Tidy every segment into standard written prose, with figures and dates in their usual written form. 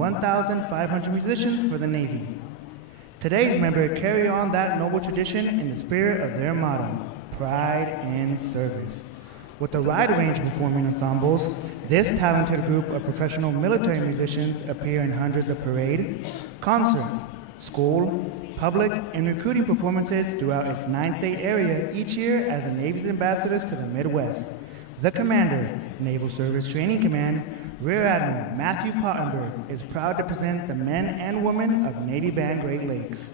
1,500 musicians for the Navy. Today's members carry on that noble tradition in the spirit of their motto, pride in service. With a wide range of performing ensembles, this talented group of professional military musicians appear in hundreds of parade, concert, school, public, and recruiting performances throughout its 9-state area each year as the Navy's ambassadors to the Midwest. The Commander, Naval Service Training Command, Rear Admiral Matthew Pottenberg, is proud to present the men and women of Navy Band Great Lakes.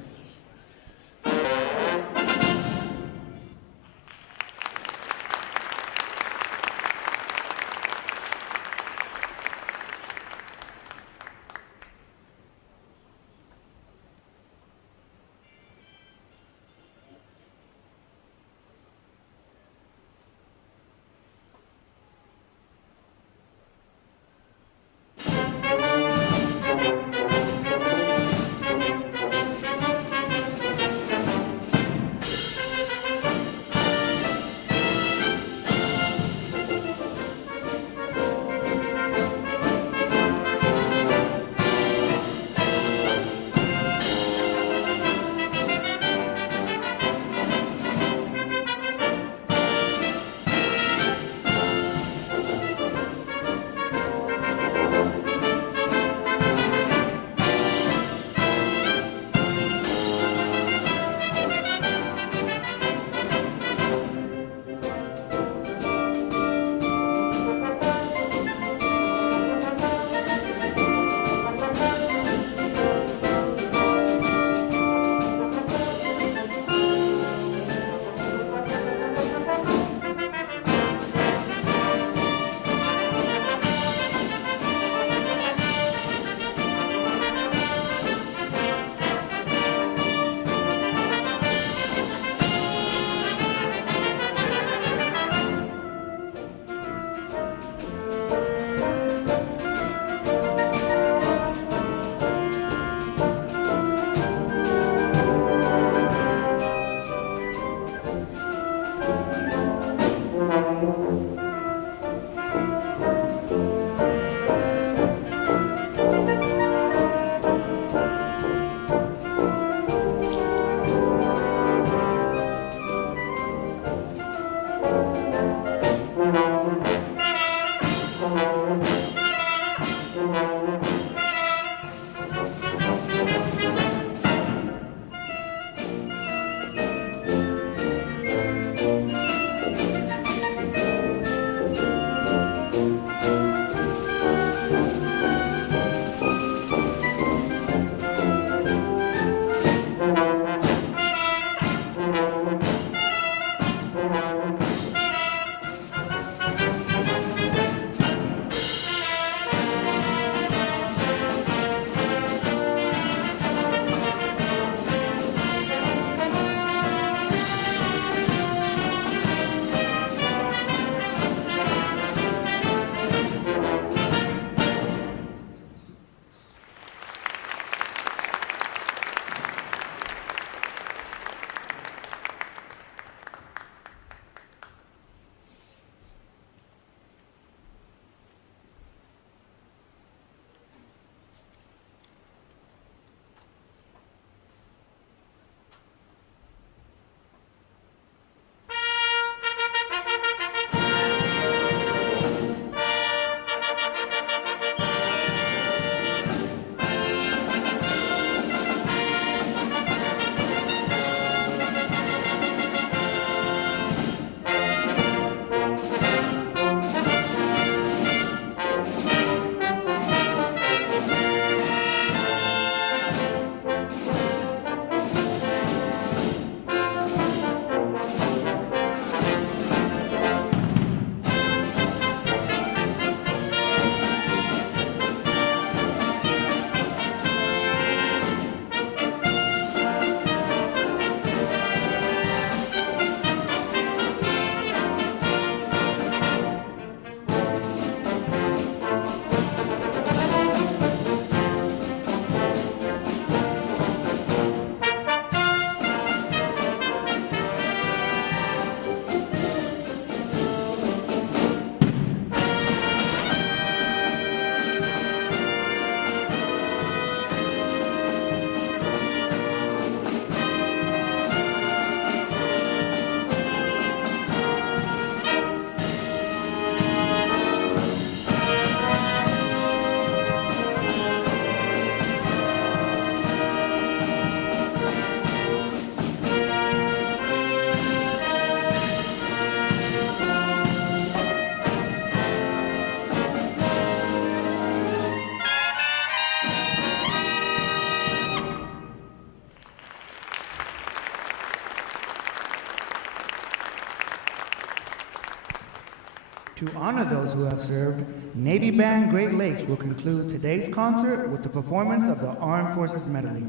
To honor those who have served, Navy Band Great Lakes will conclude today's concert with the performance of the Armed Forces Medley.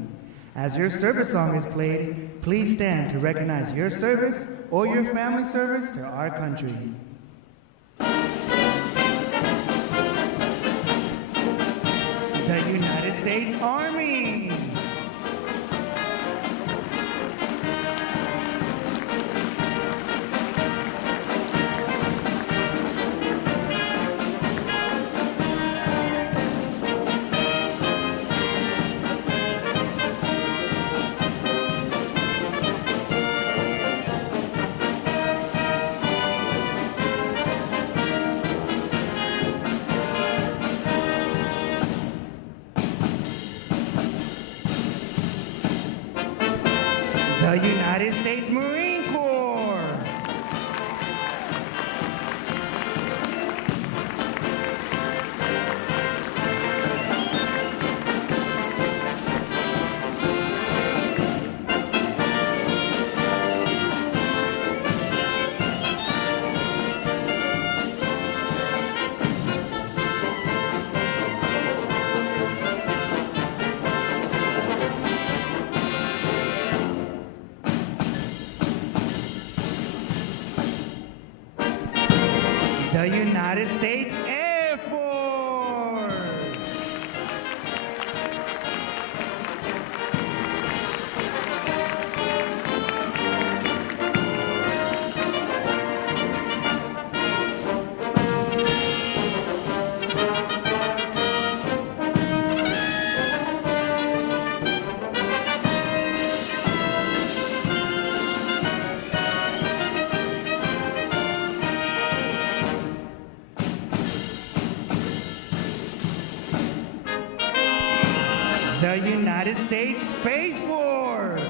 As your service song is played, please stand to recognize your service or your family service to our country. The United States Army. The United States Marine Corps. The United States Air Force. The United States Space Force.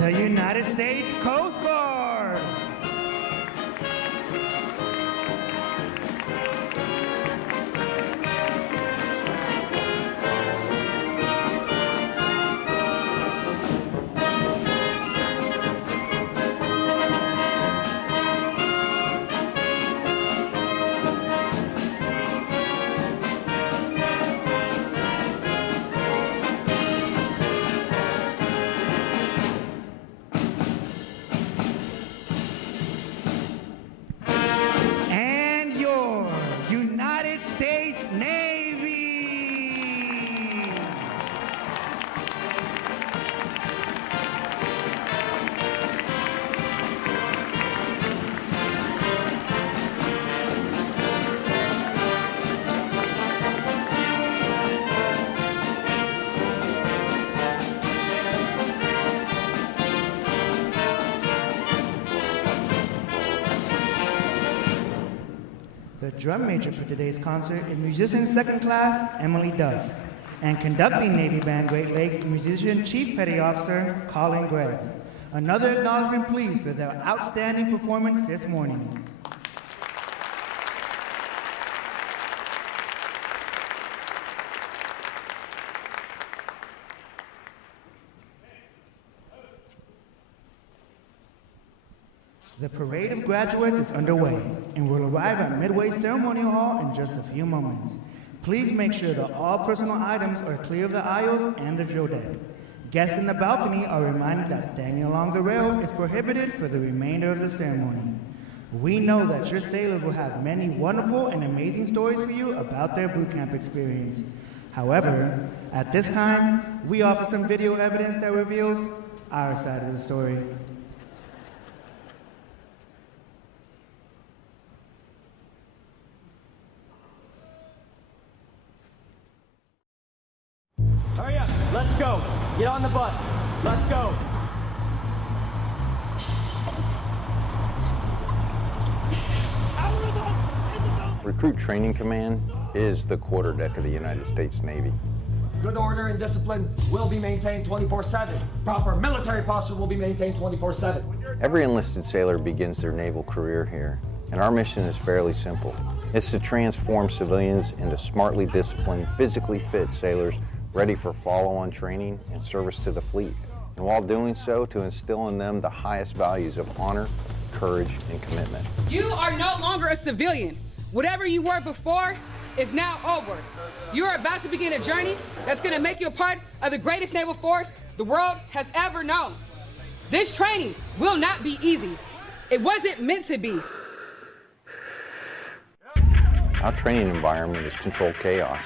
The United States Coast Guard. And your United States Navy. The drum major for today's concert is musician second class Emily Duff, and conducting Navy Band Great Lakes, musician Chief Petty Officer Colin Greggs. Another acknowledgement, please, for their outstanding performance this morning. The parade of graduates is underway and will arrive at Midway Ceremonial Hall in just a few moments. Please make sure that all personal items are clear of the aisles and the drill deck. Guests in the balcony are reminded that standing along the rail is prohibited for the remainder of the ceremony. We know that your sailors will have many wonderful and amazing stories for you about their boot camp experience. However, at this time, we offer some video evidence that reveals our side of the story. Hurry up, let's go. Get on the bus. Let's go. Recruit Training Command is the quarterdeck of the United States Navy. Good order and discipline will be maintained 24/7. Proper military posture will be maintained 24/7. Every enlisted sailor begins their naval career here, and our mission is fairly simple. It's to transform civilians into smartly disciplined, physically fit sailors ready for follow-on training and service to the fleet. And while doing so, to instill in them the highest values of honor, courage, and commitment. You are no longer a civilian. Whatever you were before is now over. You are about to begin a journey that's going to make you a part of the greatest naval force the world has ever known. This training will not be easy. It wasn't meant to be. Our training environment is controlled chaos.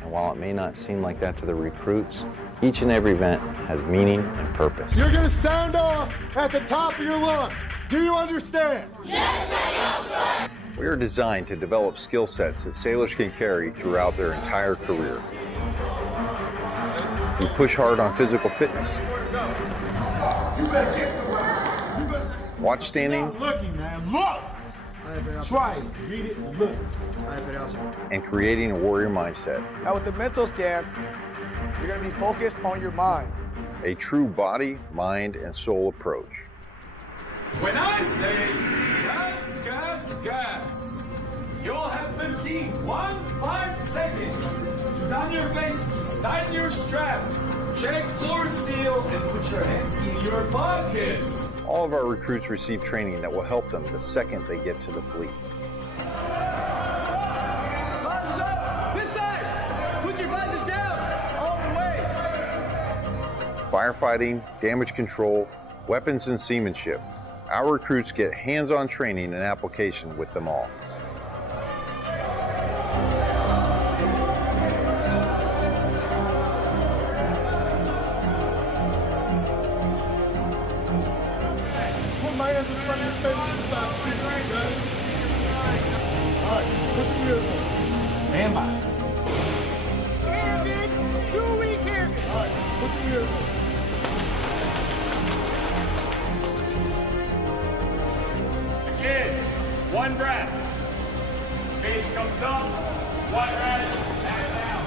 And while it may not seem like that to the recruits, each and every event has meaning and purpose. You're going to sound off at the top of your lungs. Do you understand? Yes, we are designed to develop skill sets that sailors can carry throughout their entire career. We push hard on physical fitness. Watch standing. Stop looking, man. Look! Try it. Read it and look. And creating a warrior mindset. Now with the mental scan, you're going to be focused on your mind. A true body, mind, and soul approach. When I say gas, gas, gas, you'll have 5 seconds to down your faces, tighten your straps, check floor seal, and put your hands in your pockets. All of our recruits receive training that will help them the second they get to the fleet. This side! Put your visors down! All the way! Firefighting, damage control, weapons and seamanship. Our recruits get hands-on training and application with them all. Put my hands in front of your face and stop shooting, okay? All right, put your ears on. Stand by. Carabin, 2-week carabin. All right, put your ears on. Kids, one breath. Face comes up, one red, and down.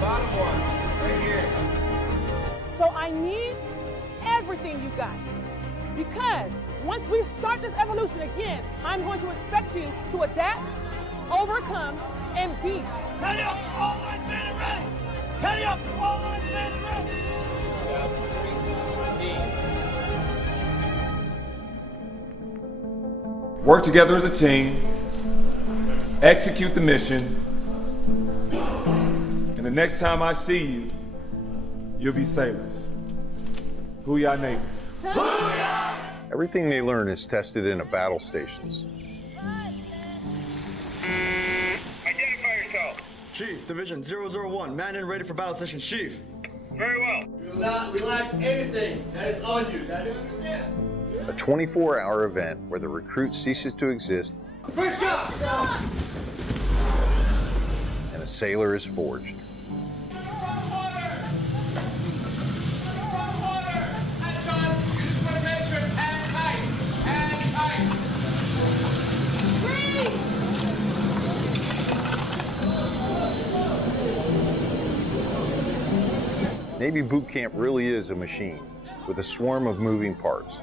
Bottom one, right here. So I need everything you got. Because once we start this evolution again, I'm going to expect you to adapt, overcome, and be. Ready up, all lines, man, and ready. Ready up, all lines, man, and ready. Work together as a team, execute the mission, and the next time I see you, you'll be sailors. Booyah Navy. Everything they learn is tested in a battle stations. Identify yourself. Chief, Division 001, man in ready for battle station. Chief. Very well. You will not relax anything that is on you. Now, do you understand? A 24-hour event where the recruit ceases to exist First shot! and a sailor is forged. Navy boot camp really is a machine with a swarm of moving parts,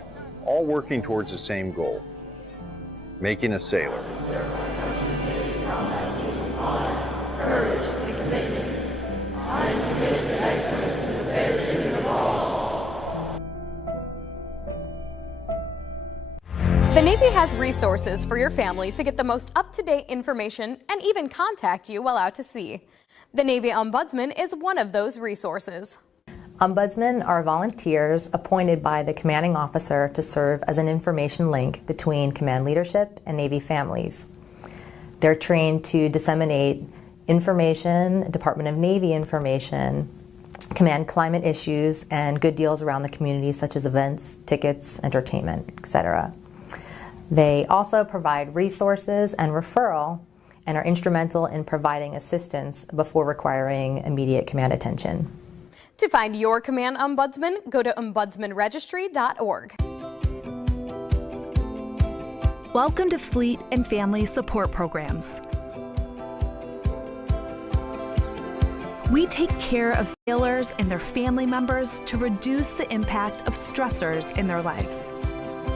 all working towards the same goal, making a sailor. The Navy has resources for your family to get the most up-to-date information and even contact you while out to sea. The Navy Ombudsman is one of those resources. Ombudsmen are volunteers appointed by the commanding officer to serve as an information link between command leadership and Navy families. They're trained to disseminate information, Department of Navy information, command climate issues, and good deals around the community such as events, tickets, entertainment, etc. They also provide resources and referral and are instrumental in providing assistance before requiring immediate command attention. To find your command ombudsman, go to ombudsmanregistry.org. Welcome to Fleet and Family Support Programs. We take care of sailors and their family members to reduce the impact of stressors in their lives.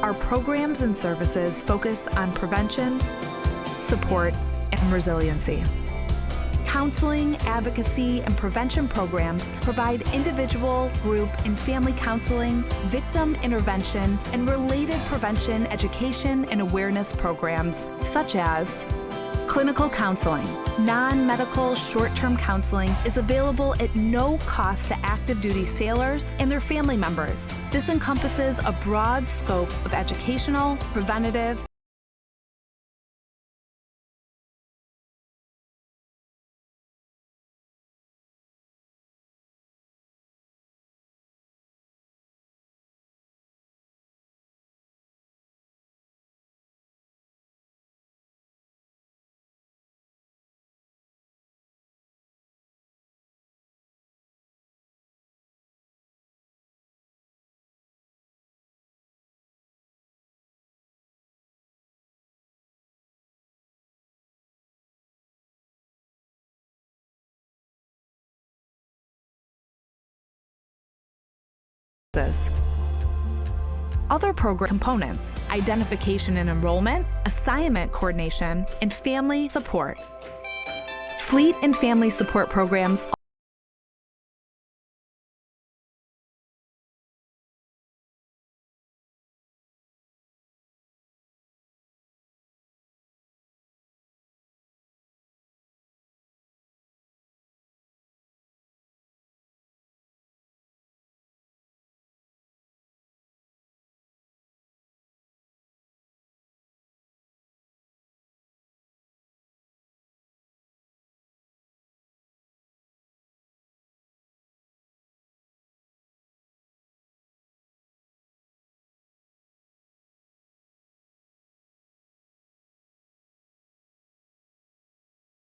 Our programs and services focus on prevention, support, and resiliency. Counseling, advocacy, and prevention programs provide individual, group, and family counseling, victim intervention, and related prevention, education, and awareness programs such as clinical counseling. Non-medical short-term counseling is available at no cost to active duty sailors and their family members. This encompasses a broad scope of educational, preventative, other program components, identification and enrollment, assignment coordination, and family support. Fleet and family support programs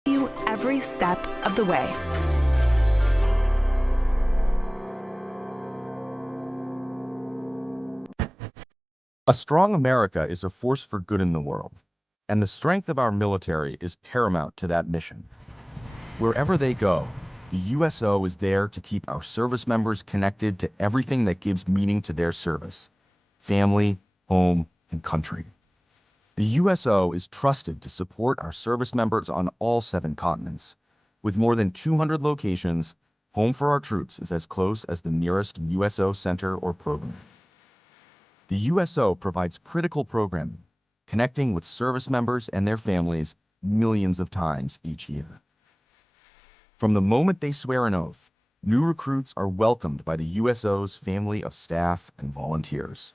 you every step of the way. A strong America is a force for good in the world, and the strength of our military is paramount to that mission. Wherever they go, the USO is there to keep our service members connected to everything that gives meaning to their service: family, home, and country. The USO is trusted to support our service members on all 7 continents. With more than 200 locations, Home for Our Troops is as close as the nearest USO center or program. The USO provides critical programming, connecting with service members and their families millions of times each year. From the moment they swear an oath, new recruits are welcomed by the USO's family of staff and volunteers.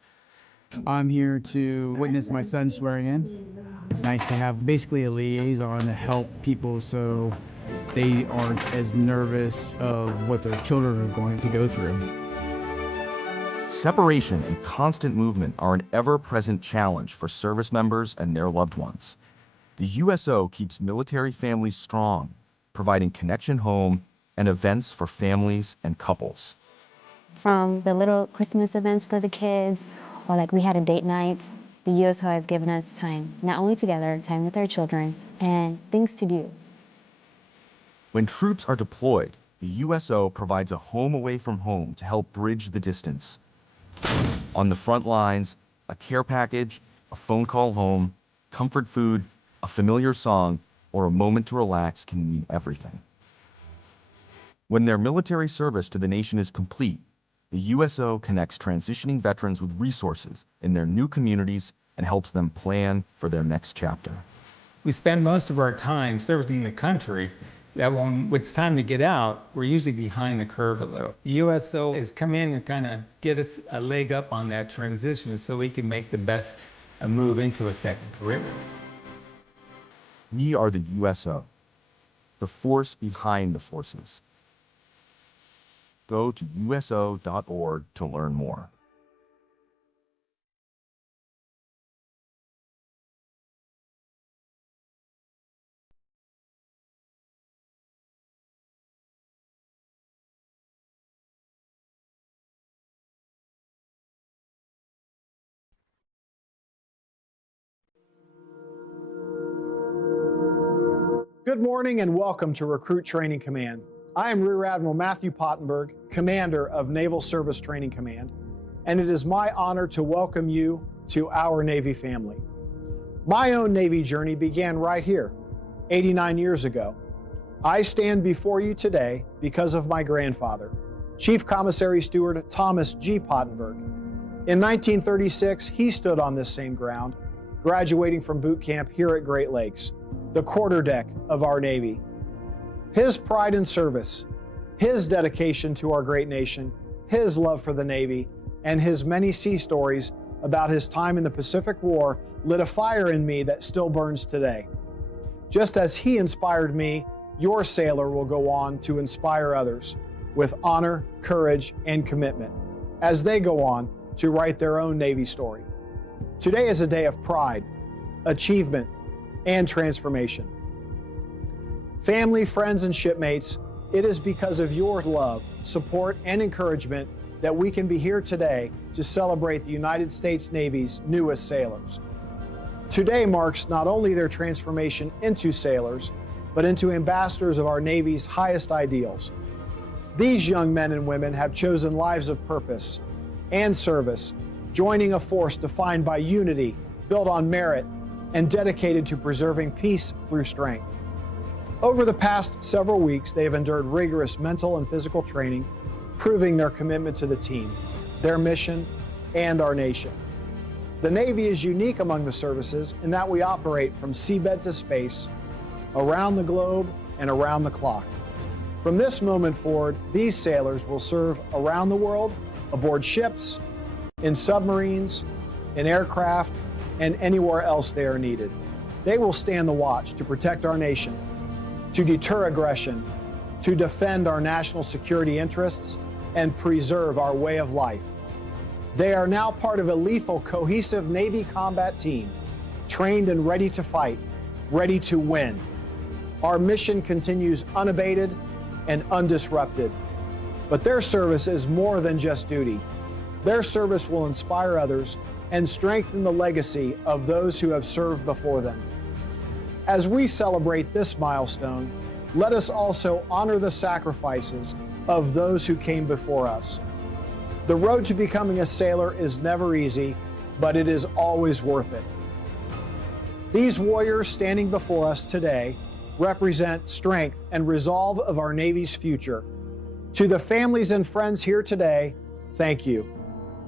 I'm here to witness my son swearing in. It's nice to have basically a liaison to help people so they aren't as nervous of what their children are going to go through. Separation and constant movement are an ever-present challenge for service members and their loved ones. The USO keeps military families strong, providing connection home and events for families and couples. From the little Christmas events for the kids, or like we had a date night, the USO has given us time, not only together, time with our children, and things to do. When troops are deployed, the USO provides a home away from home to help bridge the distance. On the front lines, a care package, a phone call home, comfort food, a familiar song, or a moment to relax can mean everything. When their military service to the nation is complete, the USO connects transitioning veterans with resources in their new communities and helps them plan for their next chapter. We spend most of our time serving the country. That when it's time to get out, we're usually behind the curve a little. The USO has come in and kind of get us a leg up on that transition so we can make the best move into a second career. We are the USO, the force behind the forces. Go to uso.org to learn more. Good morning and welcome to Recruit Training Command. I am Rear Admiral Matthew Pottenberg, Commander of Naval Service Training Command, and it is my honor to welcome you to our Navy family. My own Navy journey began right here, 89 years ago. I stand before you today because of my grandfather, Chief Commissary Steward Thomas G. Pottenberg. In 1936, he stood on this same ground, graduating from boot camp here at Great Lakes, the quarterdeck of our Navy. His pride in service, his dedication to our great nation, his love for the Navy, and his many sea stories about his time in the Pacific War lit a fire in me that still burns today. Just as he inspired me, your sailor will go on to inspire others with honor, courage, and commitment as they go on to write their own Navy story. Today is a day of pride, achievement, and transformation. Family, friends, and shipmates, it is because of your love, support, and encouragement that we can be here today to celebrate the United States Navy's newest sailors. Today marks not only their transformation into sailors, but into ambassadors of our Navy's highest ideals. These young men and women have chosen lives of purpose and service, joining a force defined by unity, built on merit, and dedicated to preserving peace through strength. Over the past several weeks, they have endured rigorous mental and physical training, proving their commitment to the team, their mission, and our nation. The Navy is unique among the services in that we operate from seabed to space, around the globe, and around the clock. From this moment forward, these sailors will serve around the world, aboard ships, in submarines, in aircraft, and anywhere else they are needed. They will stand the watch to protect our nation, to deter aggression, to defend our national security interests, and preserve our way of life. They are now part of a lethal, cohesive Navy combat team, trained and ready to fight, ready to win. Our mission continues unabated and undisrupted. But their service is more than just duty. Their service will inspire others and strengthen the legacy of those who have served before them. As we celebrate this milestone, let us also honor the sacrifices of those who came before us. The road to becoming a sailor is never easy, but it is always worth it. These warriors standing before us today represent strength and resolve of our Navy's future. To the families and friends here today, thank you.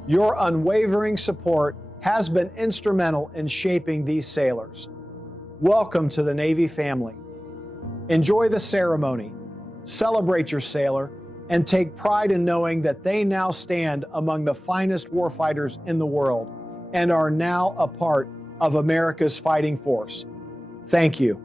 Your unwavering support has been instrumental in shaping these sailors. Welcome to the Navy family. Enjoy the ceremony, celebrate your sailor, and take pride in knowing that they now stand among the finest warfighters in the world and are now a part of America's fighting force. Thank you.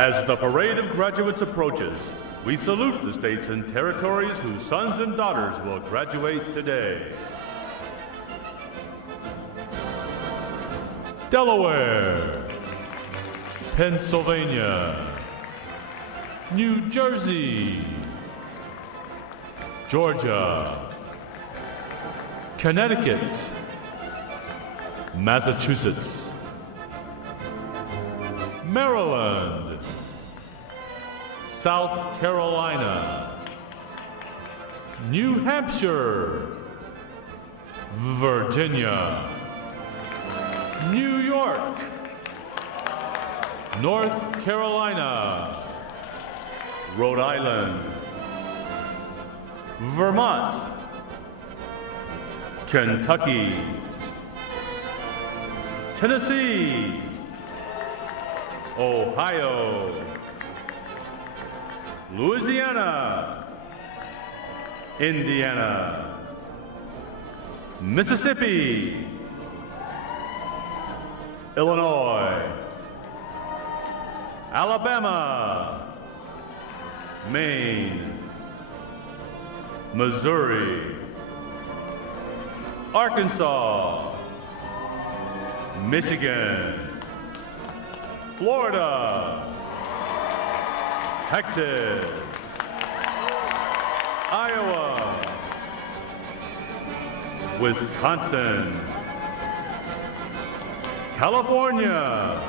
As the parade of graduates approaches, we salute the states and territories whose sons and daughters will graduate today. Delaware, Pennsylvania, New Jersey, Georgia, Connecticut, Massachusetts, Maryland, South Carolina, New Hampshire, Virginia, New York, North Carolina, Rhode Island, Vermont, Kentucky, Tennessee, Ohio, Louisiana, Indiana, Mississippi, Illinois, Alabama, Maine, Missouri, Arkansas, Michigan, Florida, Texas, Iowa, Wisconsin, California,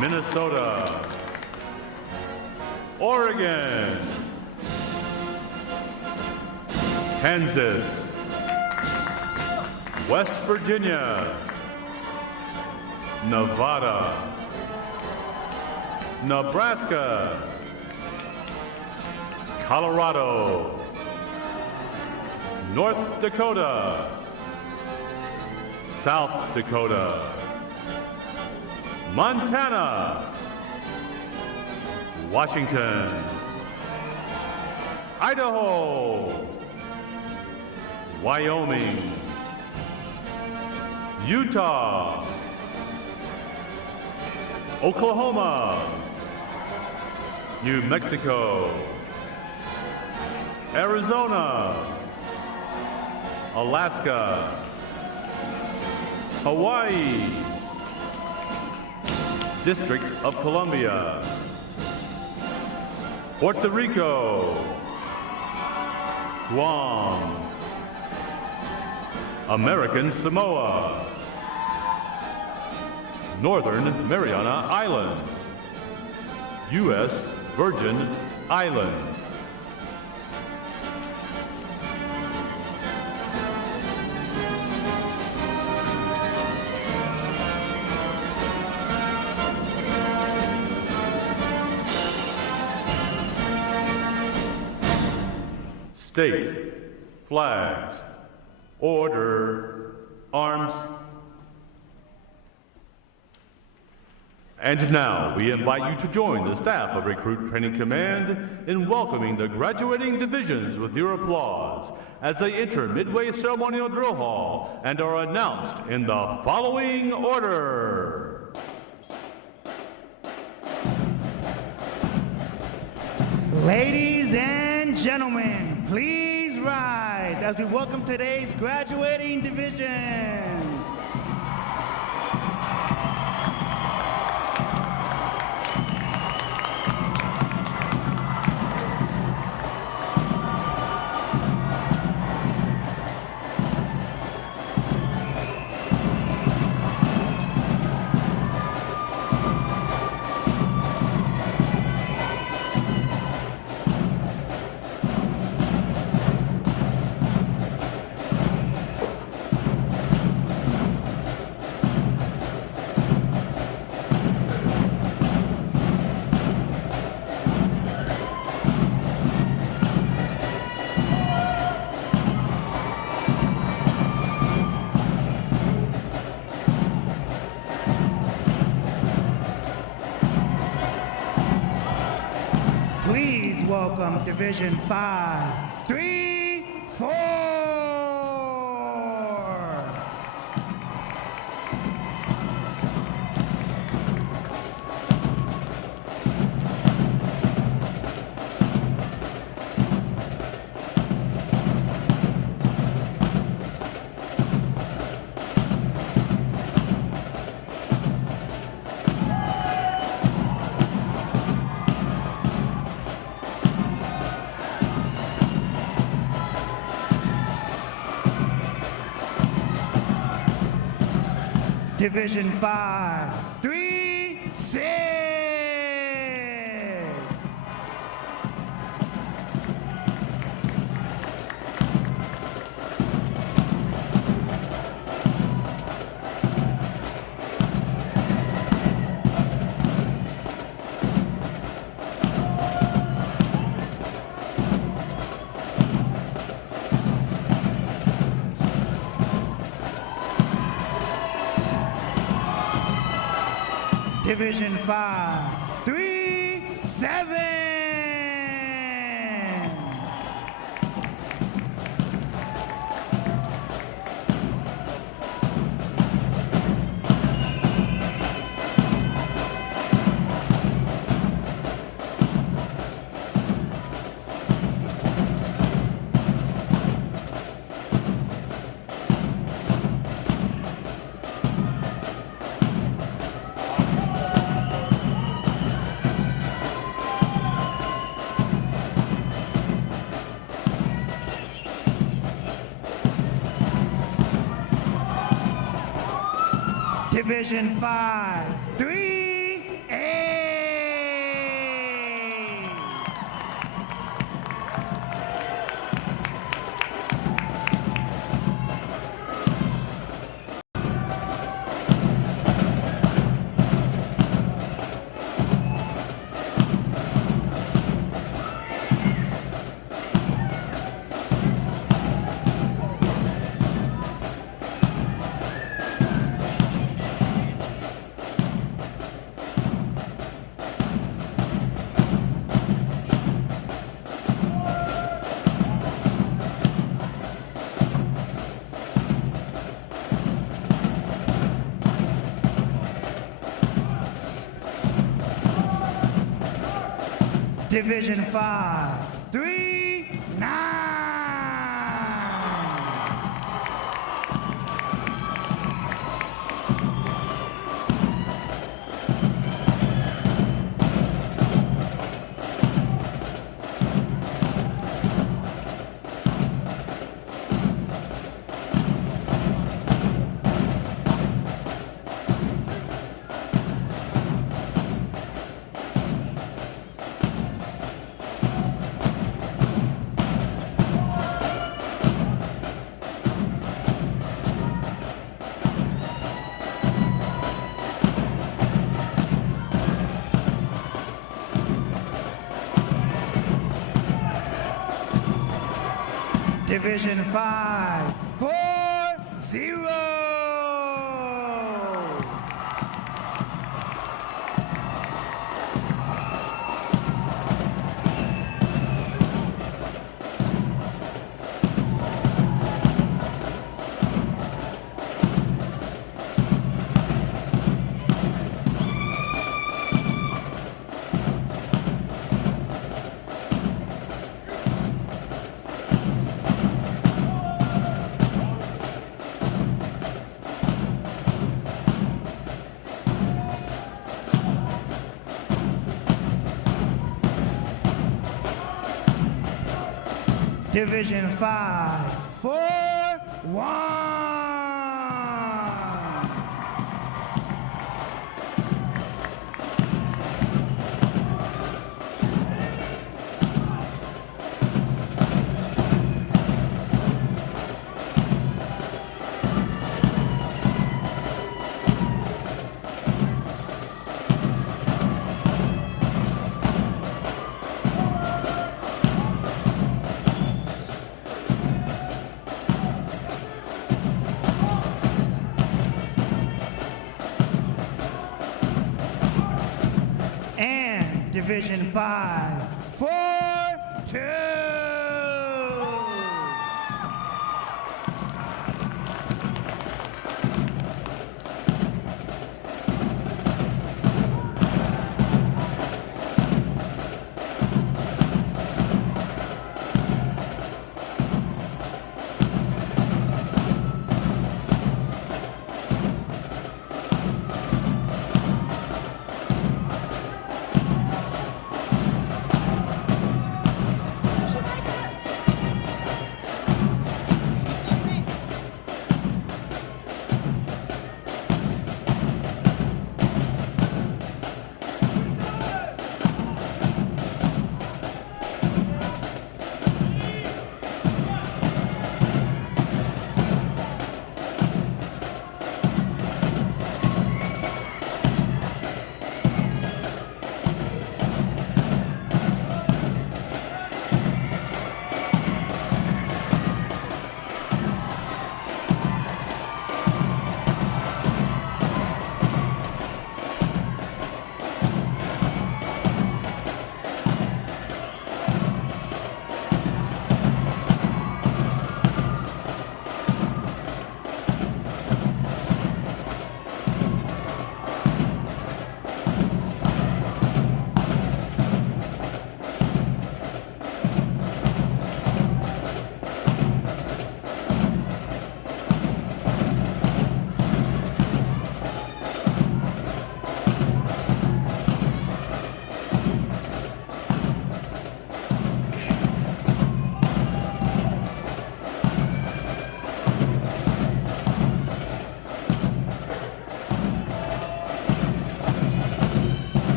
Minnesota, Oregon, Kansas, West Virginia, Nevada, Nebraska, Colorado, North Dakota, South Dakota, Montana, Washington, Idaho, Wyoming, Utah, Oklahoma, New Mexico, Arizona, Alaska, Hawaii, District of Columbia, Puerto Rico, Guam, American Samoa, Northern Mariana Islands, U.S. Virgin Islands. State, flags, order, arms. And now we invite you to join the staff of Recruit Training Command in welcoming the graduating divisions with your applause as they enter Midway Ceremonial Drill Hall and are announced in the following order. Ladies and gentlemen, please rise as we welcome today's graduating divisions. Please welcome Division 5, 3, 4. Division 5, 3, 6. Division 5, 3, 7. Division 5, 3A. Division 5, 3, 9. Division 5, 4, 0. Division 5, 4, 1. Division 5, 4, 2.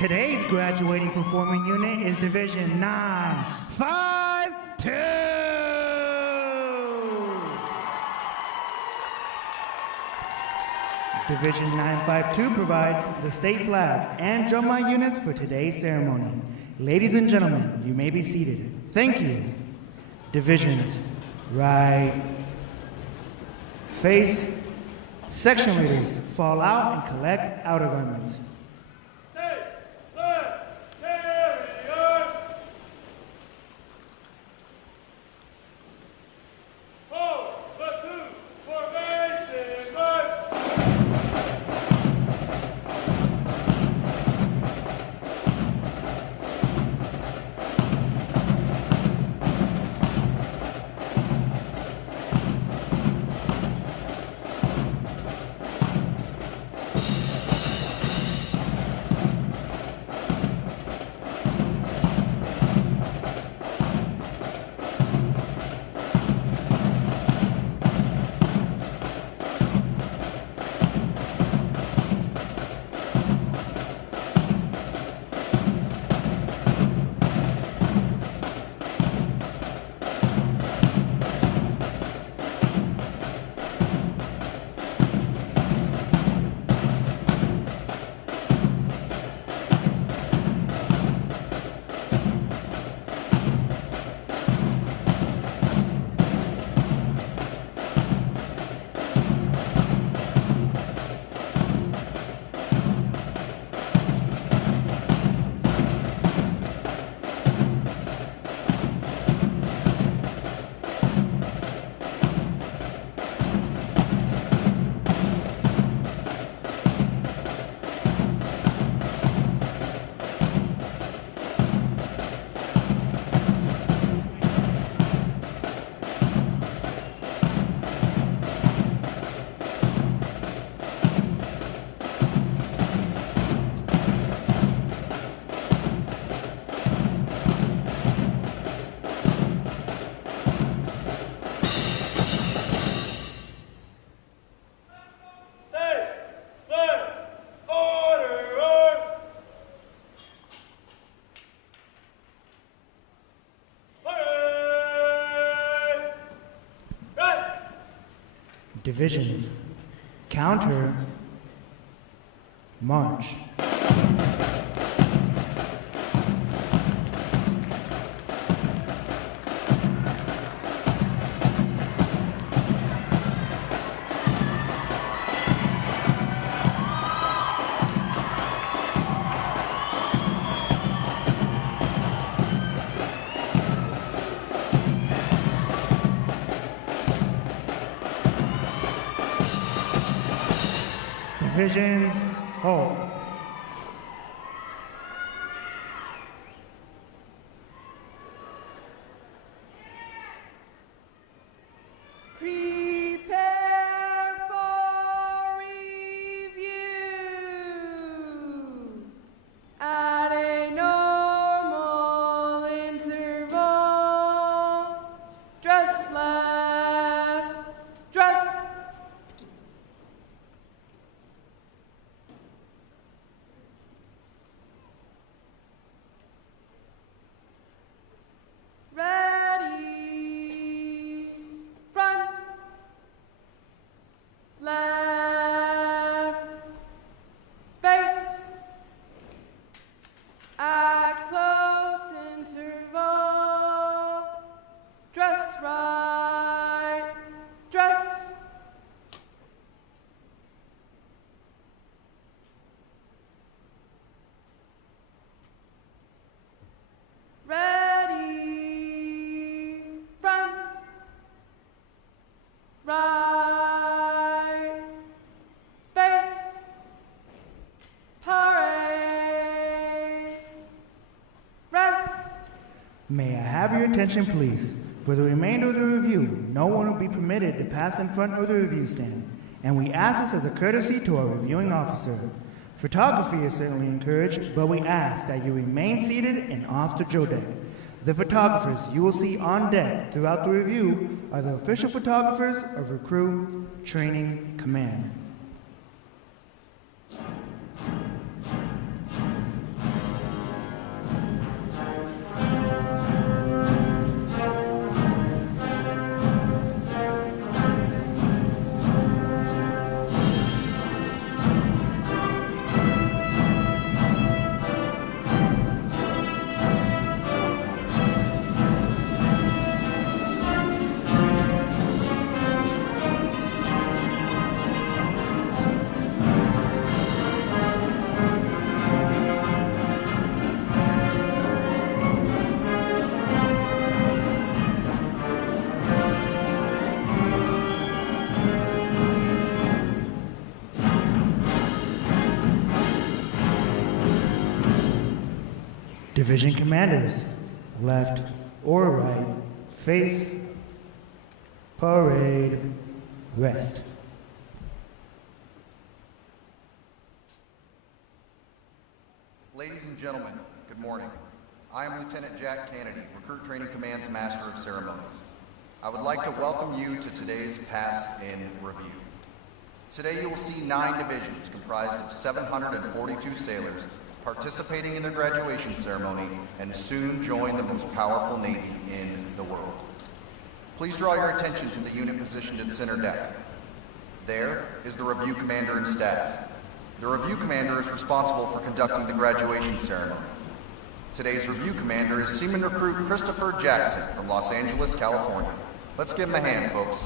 Today's graduating performing unit is Division 952. Division 952 provides the state flag and drumline units for today's ceremony. Ladies and gentlemen, you may be seated. Thank you. Divisions, right, face, section leaders, fall out and collect outer garments. Divisions, counter, march. Divisions, halt. Prepare for review at a normal interval. Dress left, dress. Ready, front, left, face, at close interval, dress right, dress. Ready, front, right, face, parade, rest. May I have your attention, please? For the remainder of the review, no one will be permitted to pass in front of the review stand, and we ask this as a courtesy to our reviewing officer. Photography is certainly encouraged, but we ask that you remain seated and off the drill deck. The photographers you will see on deck throughout the review are the official photographers of Recruit Training Command. Division commanders, left or right, face, parade, rest. Ladies and gentlemen, good morning. I am Lieutenant Jack Kennedy, Recruit Training Command's Master of Ceremonies. I would like to welcome you to today's Pass in Review. Today you will see 9 divisions comprised of 742 sailors participating in their graduation ceremony and soon join the most powerful Navy in the world. Please draw your attention to the unit positioned at center deck. There is the Review Commander and staff. The Review Commander is responsible for conducting the graduation ceremony. Today's Review Commander is Seaman Recruit Christopher Jackson from Los Angeles, California. Let's give him a hand, folks.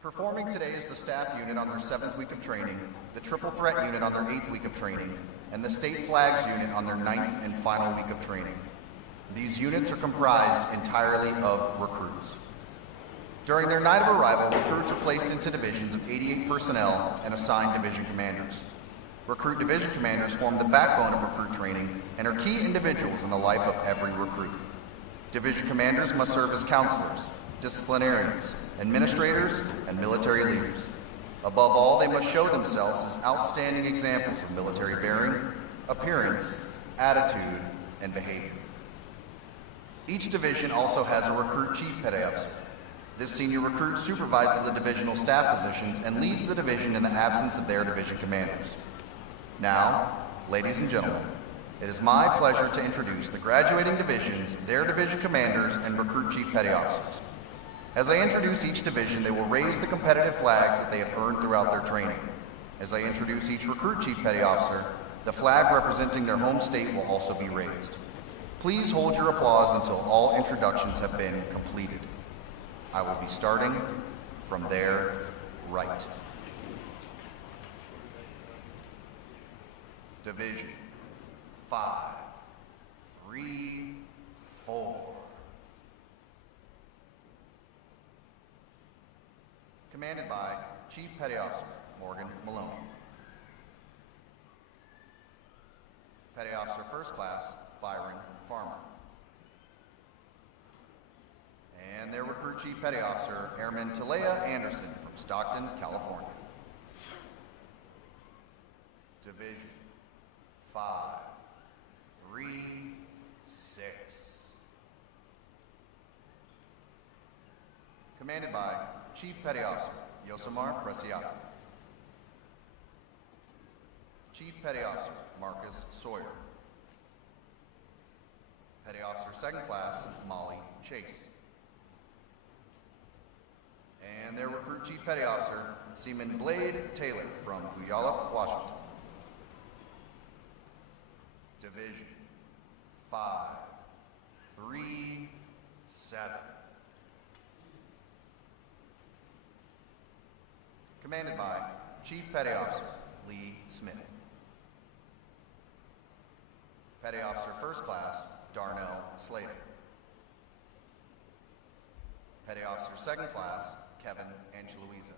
Performing today is the staff unit on their 7th week of training, the Triple Threat unit on their 8th week of training, and the State Flags unit on their 9th and final week of training. These units are comprised entirely of recruits. During their night of arrival, recruits are placed into divisions of 88 personnel and assigned division commanders. Recruit division commanders form the backbone of recruit training and are key individuals in the life of every recruit. Division commanders must serve as counselors, disciplinarians, administrators, and military leaders. Above all, they must show themselves as outstanding examples of military bearing, appearance, attitude, and behavior. Each division also has a recruit chief petty officer. This senior recruit supervises the divisional staff positions and leads the division in the absence of their division commanders. Now, ladies and gentlemen, it is my pleasure to introduce the graduating divisions, their division commanders, and recruit chief petty officers. As I introduce each division, they will raise the competitive flags that they have earned throughout their training. As I introduce each recruit chief petty officer, the flag representing their home state will also be raised. Please hold your applause until all introductions have been completed. I will be starting from their right. Division 5, 3, 4. Commanded by Chief Petty Officer Morgan Maloney. Petty Officer First Class Byron Farmer. And their Recruit Chief Petty Officer Airman Talea Anderson from Stockton, California. Division 5, 3, 6. Commanded by Chief Petty Officer Yosemar Preciado. Chief Petty Officer Marcus Sawyer. Petty Officer Second Class Molly Chase. And their Recruit Chief Petty Officer Seaman Blade Taylor from Puyallup, Washington. Division 5, 3, 7. Commanded by Chief Petty Officer Lee Smith. Petty Officer First Class Darnell Slater. Petty Officer Second Class Kevin Angeluisa.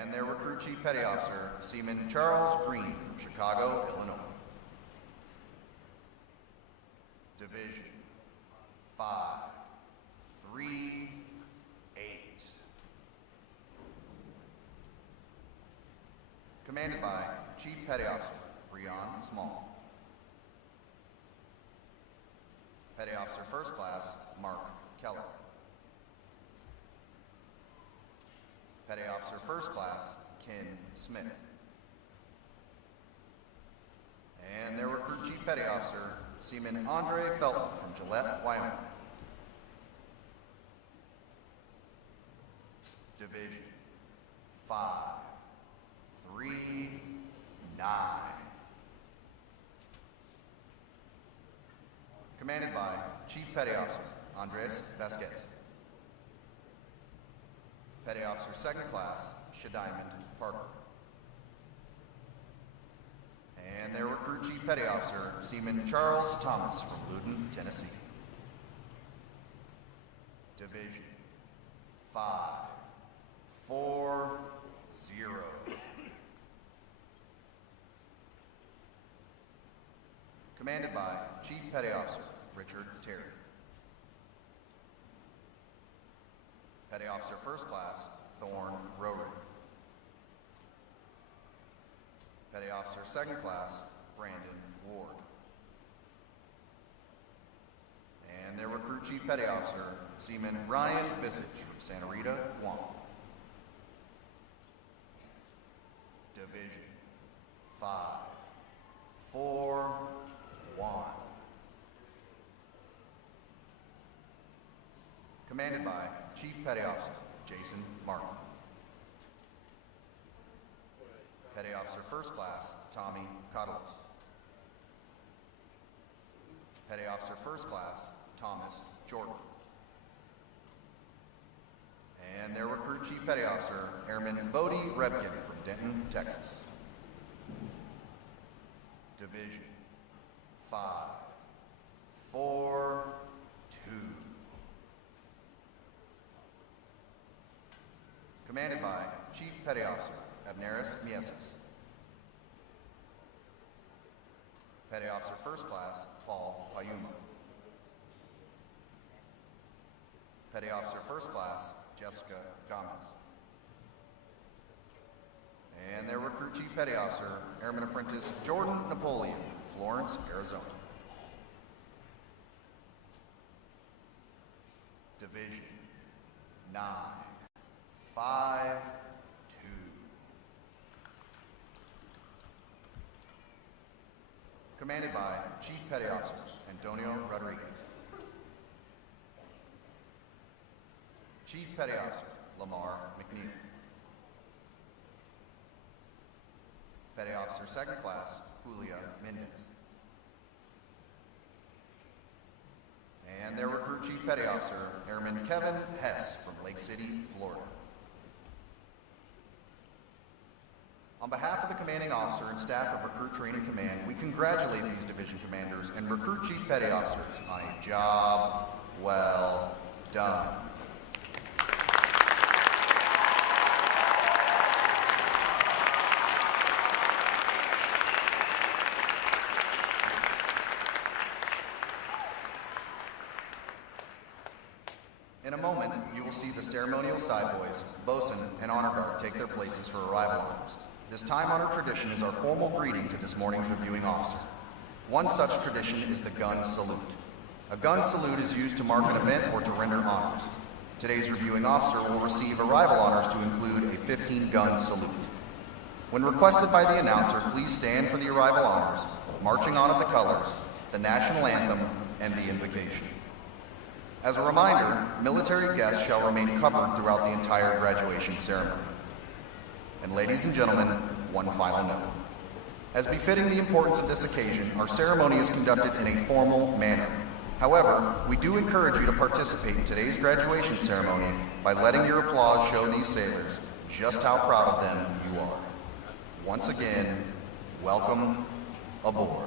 And their Recruit Chief Petty Officer Seaman Charles Green from Chicago, Illinois. Division 5, 3, 8. Commanded by Chief Petty Officer Breon Small. Petty Officer First Class Mark Keller. Petty Officer First Class Ken Smith. And their Recruit Chief Petty Officer Seaman Andre Felton from Gillette, Wyoming. Division 5, 3, 9. Commanded by Chief Petty Officer Andres Vasquez. Petty Officer Second Class Shadiamond Parker. And their Recruit Chief Petty Officer Seaman Charles Thomas from Loudon, Tennessee. Division 5, 4, 0. Commanded by Chief Petty Officer Richard Terry. Petty Officer First Class Thorne Rowry. Petty Officer Second Class Brandon Ward. And their Recruit Chief Petty Officer, Seaman Ryan Visage from Santa Rita, Guam. Division 5, 4, 1. Commanded by Chief Petty Officer Jason Martin. Petty Officer First Class Tommy Cottalos. Petty Officer First Class Thomas Jordan. And their Recruit Chief Petty Officer Airman Bodie Rebkin from Denton, Texas. Division 5, 4, 2. Commanded by Chief Petty Officer Abneris Mieses. Petty Officer First Class Paul Payuma. Petty Officer First Class Jessica Gomez. And their Recruit Chief Petty Officer Airman Apprentice Jordan Napoleon from Florence, Arizona. Division 9, 5, 2. Commanded by Chief Petty Officer Antonio Rodriguez. Chief Petty Officer Lamar McNeil. Petty Officer Second Class Julia Mendez. And their Recruit Chief Petty Officer Airman Kevin Hess from Lake City, Florida. On behalf of the Commanding Officer and staff of Recruit Training Command, we congratulate these division commanders and Recruit Chief Petty Officers on a job well done. In a moment, you will see the ceremonial side boys, bosun, and honor guard take their places for arrival honors. This time-honored tradition is our formal greeting to this morning's reviewing officer. One such tradition is the gun salute. A gun salute is used to mark an event or to render honors. Today's reviewing officer will receive arrival honors to include a 15-gun salute. When requested by the announcer, please stand for the arrival honors, marching on at the colors, the national anthem, and the invocation. As a reminder, military guests shall remain covered throughout the entire graduation ceremony. And ladies and gentlemen, one final note. As befitting the importance of this occasion, our ceremony is conducted in a formal manner. However, we do encourage you to participate in today's graduation ceremony by letting your applause show these sailors just how proud of them you are. Once again, welcome aboard.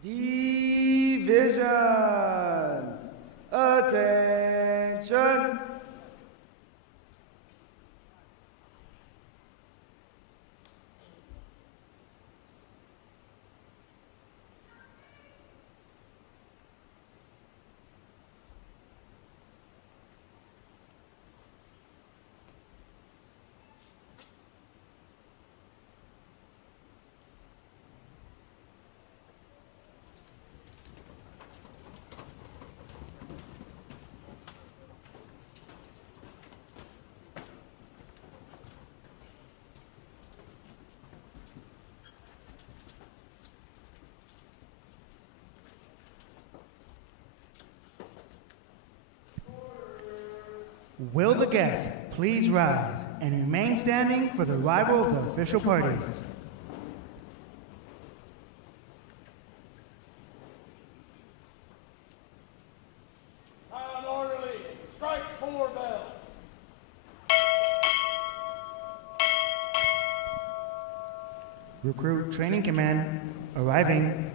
Divisions, attention. Will the guests please rise and remain standing for the arrival of the official party? Time orderly, strike 4 bells. Recruit Training Command arriving.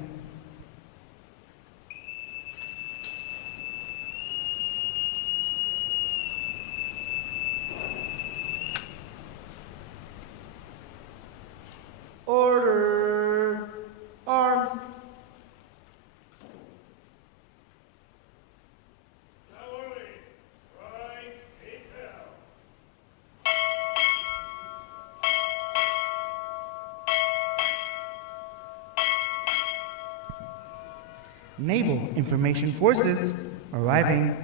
Order, arms. Naval Information Forces arriving.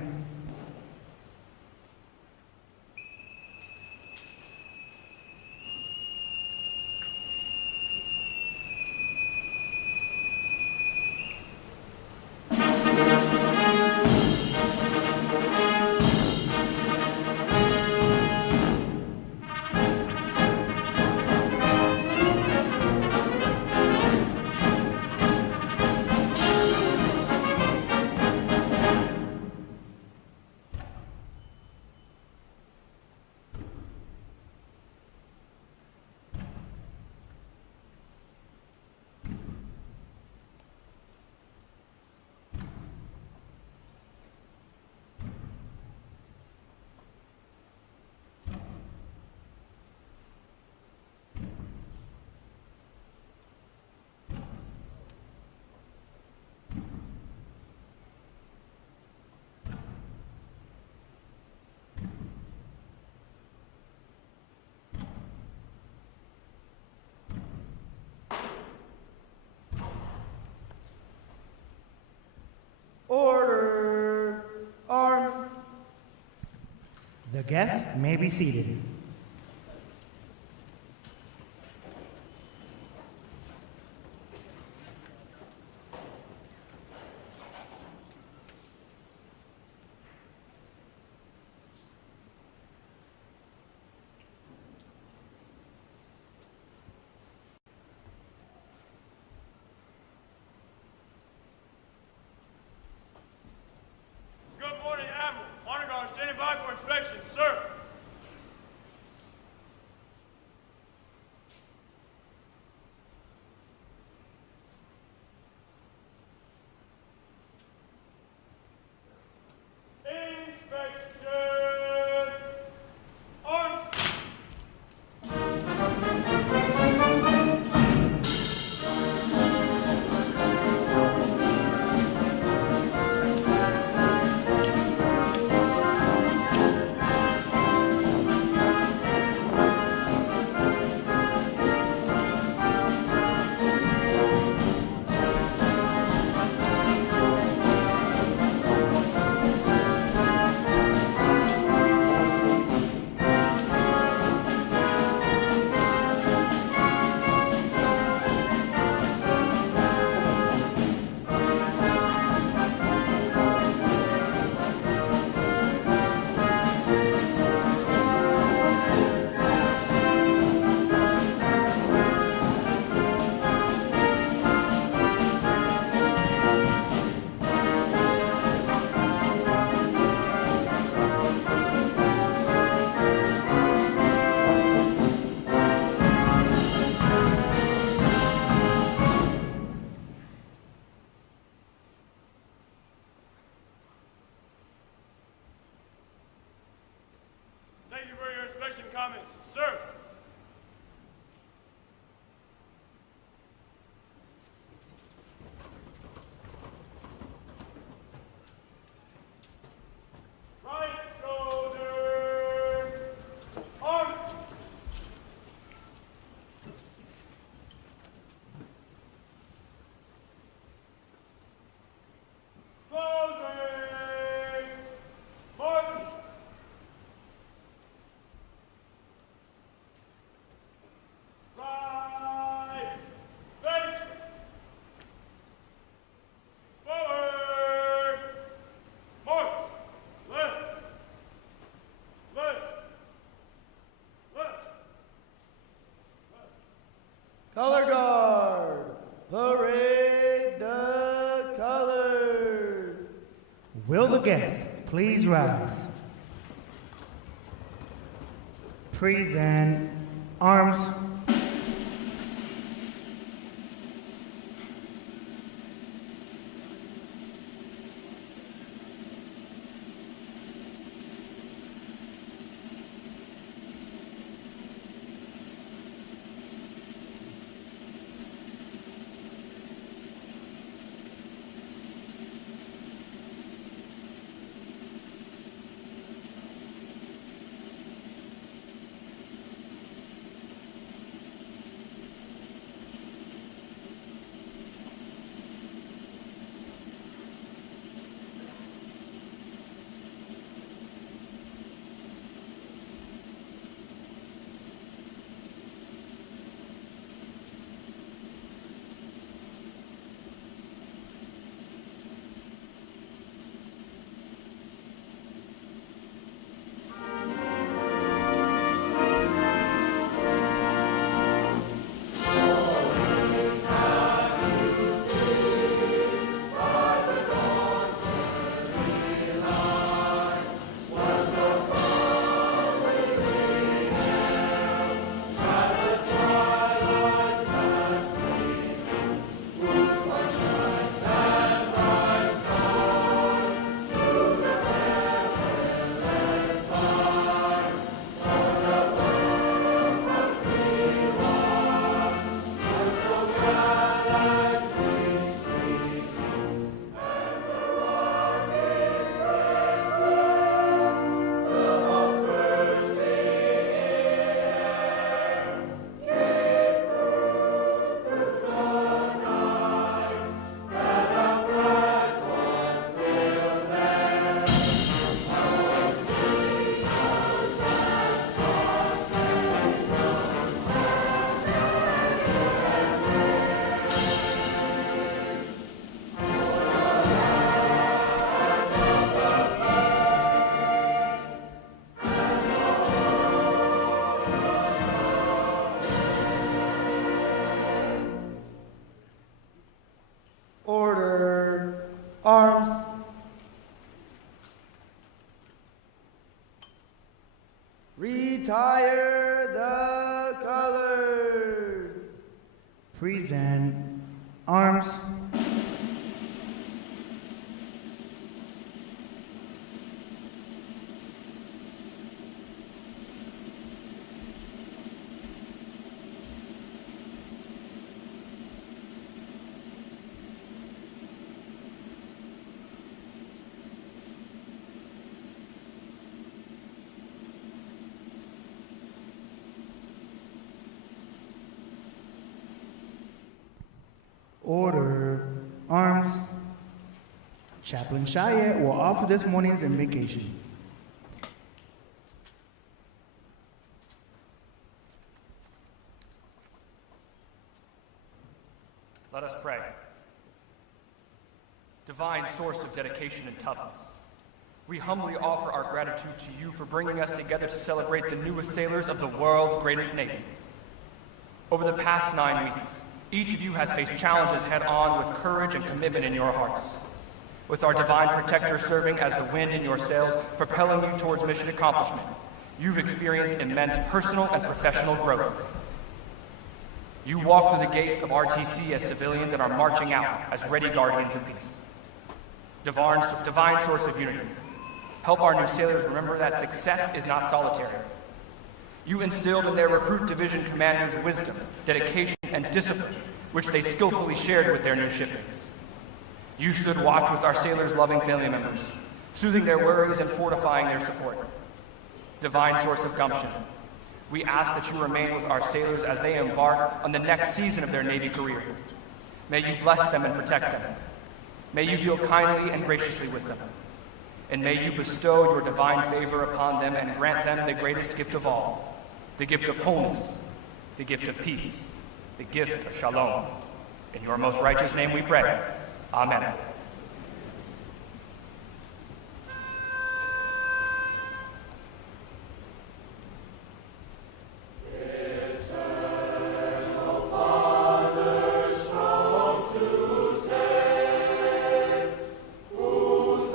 Order, arms. The guests may be seated. Good morning, Admiral. Undergone standing by for inspection, sir. Will the guests please rise? Present arms. Arms. Retire the colors. Present arms. Order, arms. Chaplain Shayet will offer this morning's invocation. Let us pray. Divine source of dedication and toughness, we humbly offer our gratitude to you for bringing us together to celebrate the newest sailors of the world's greatest navy. Over the past 9 weeks, each of you has faced challenges head-on with courage and commitment in your hearts. With our divine protector serving as the wind in your sails, propelling you towards mission accomplishment, you've experienced immense personal and professional growth. You walk through the gates of RTC as civilians and are marching out as ready guardians of peace. Divine source of unity, help our new sailors remember that success is not solitary. You instilled in their recruit division commanders wisdom, dedication, and discipline, which they skillfully shared with their new shipmates. You stood watch with our sailors' loving family members, soothing their worries and fortifying their support. Divine source of gumption, we ask that you remain with our sailors as they embark on the next season of their Navy career. May you bless them and protect them. May you deal kindly and graciously with them. And may you bestow your divine favor upon them and grant them the greatest gift of all, the gift of wholeness, the gift of peace, the gift of shalom. In your most righteous name we pray. Amen. Whose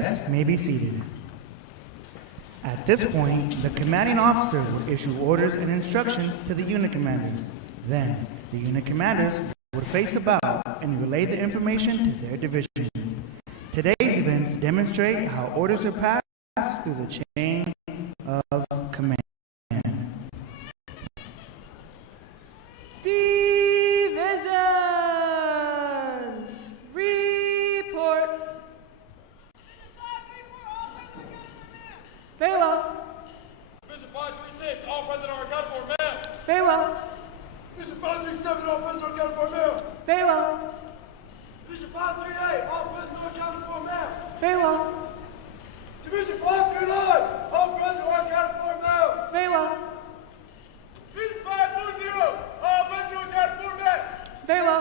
Guests may be seated. At this point, the commanding officer will issue orders and instructions to the unit commanders. Then, the unit commanders would face about and relay the information to their divisions. Today's events demonstrate how orders are passed through the chain of command. Divisions! Report! Very well. Division 536, all present are accounted for, ma'am. Very well. Division 537, all present are accounted for, ma'am. Very well. Division 538, all present are accounted for, ma'am. Very well. Division 529, all present are accounted for, ma'am. Very well. Division 540, all present are accounted for, ma'am. Very well.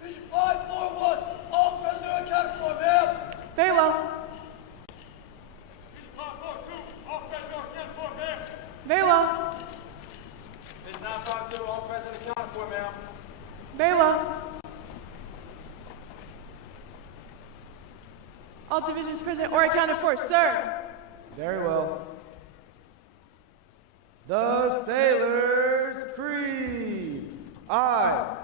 Division 541, all present are accounted for, ma'am. Very well. Division 542, all present are accounted for, ma'am. Very well. Division 952, all present accounted for, ma'am. Very well. All divisions present or accounted for, sir. Very well. The Sailor's Creed. I.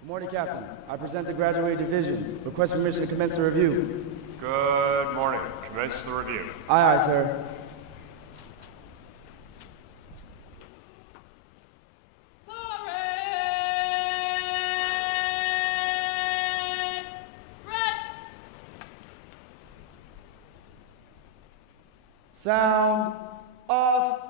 Good morning, Captain. I present the graduated divisions. Request permission to commence the review. Good morning. Commence the review. Aye, aye, sir. Sound off.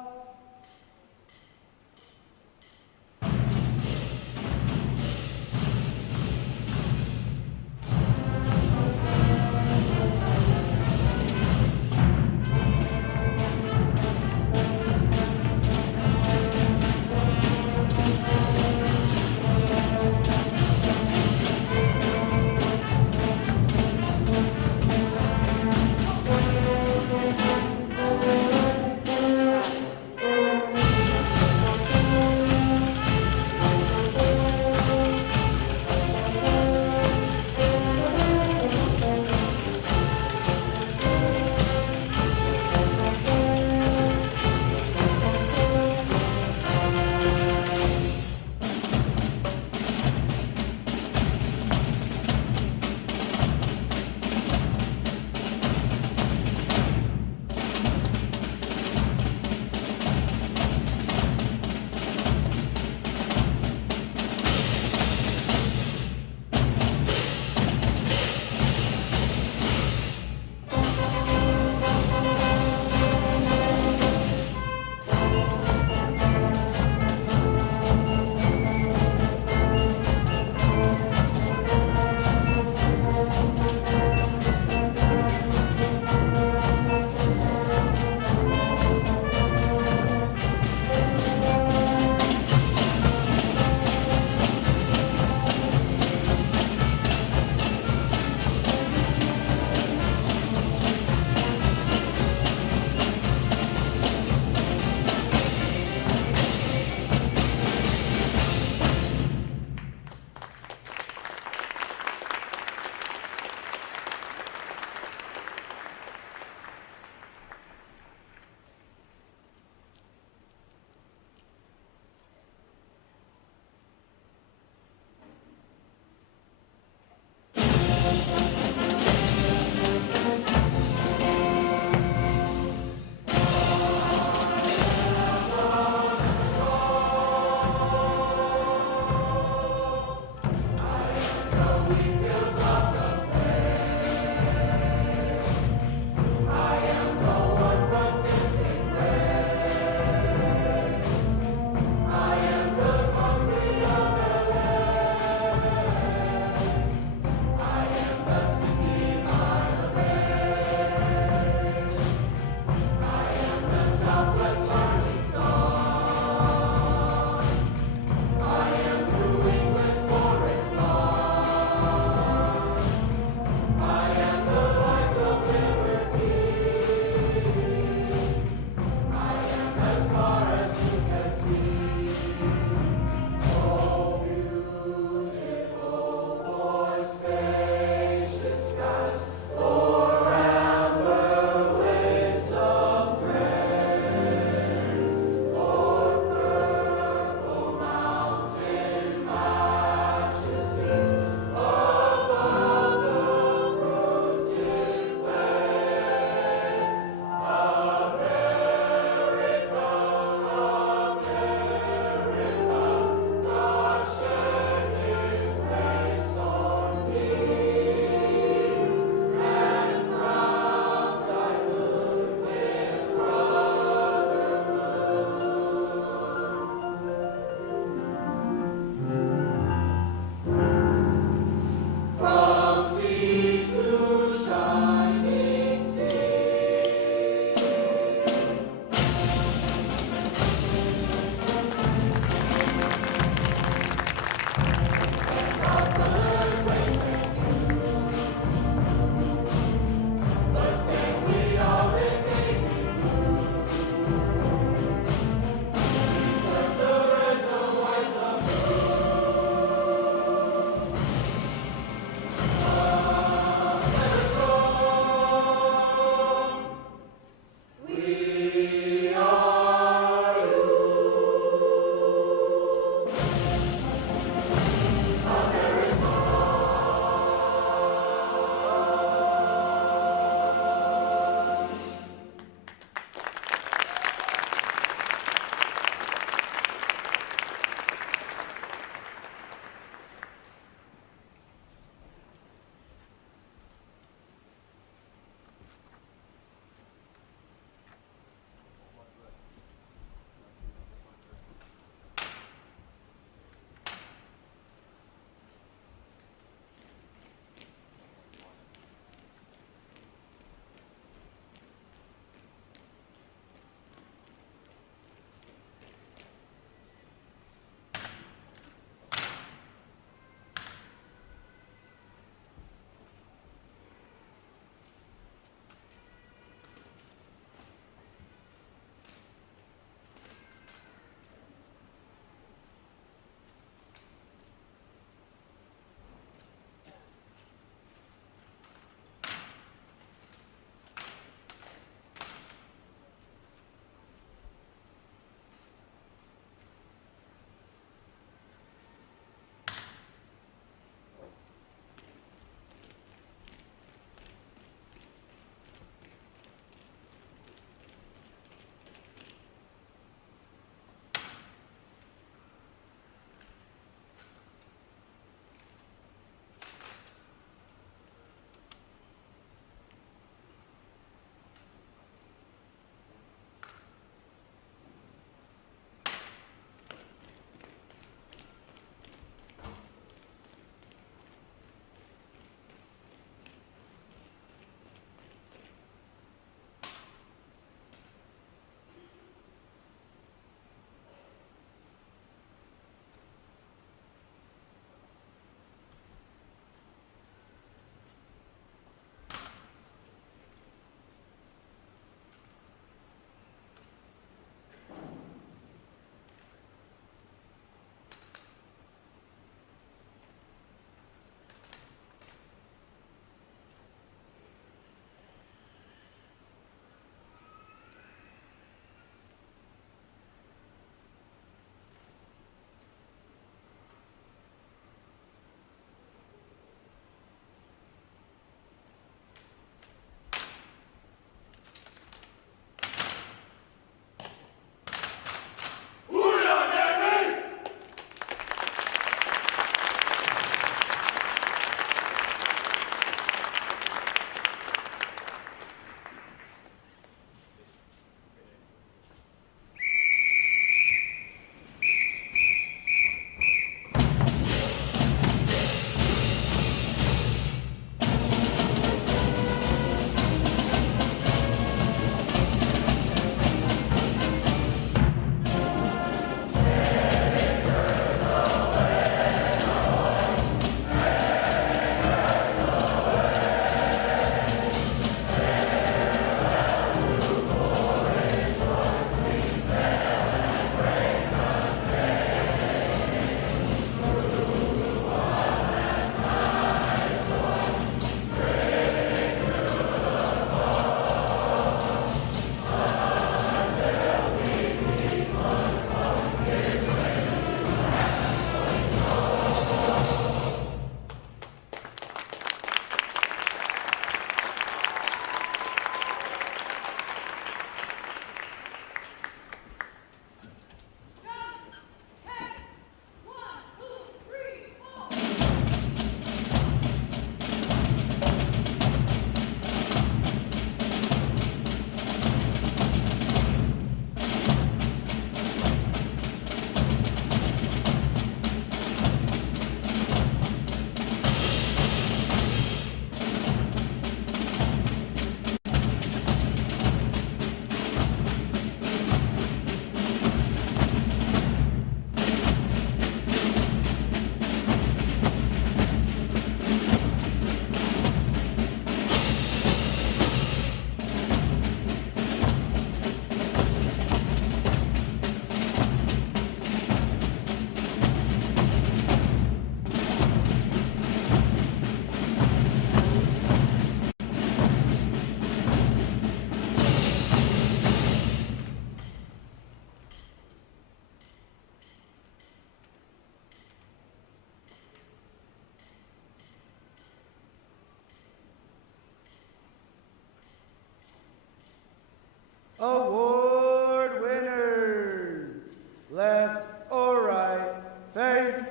Award winners. Left or right, face.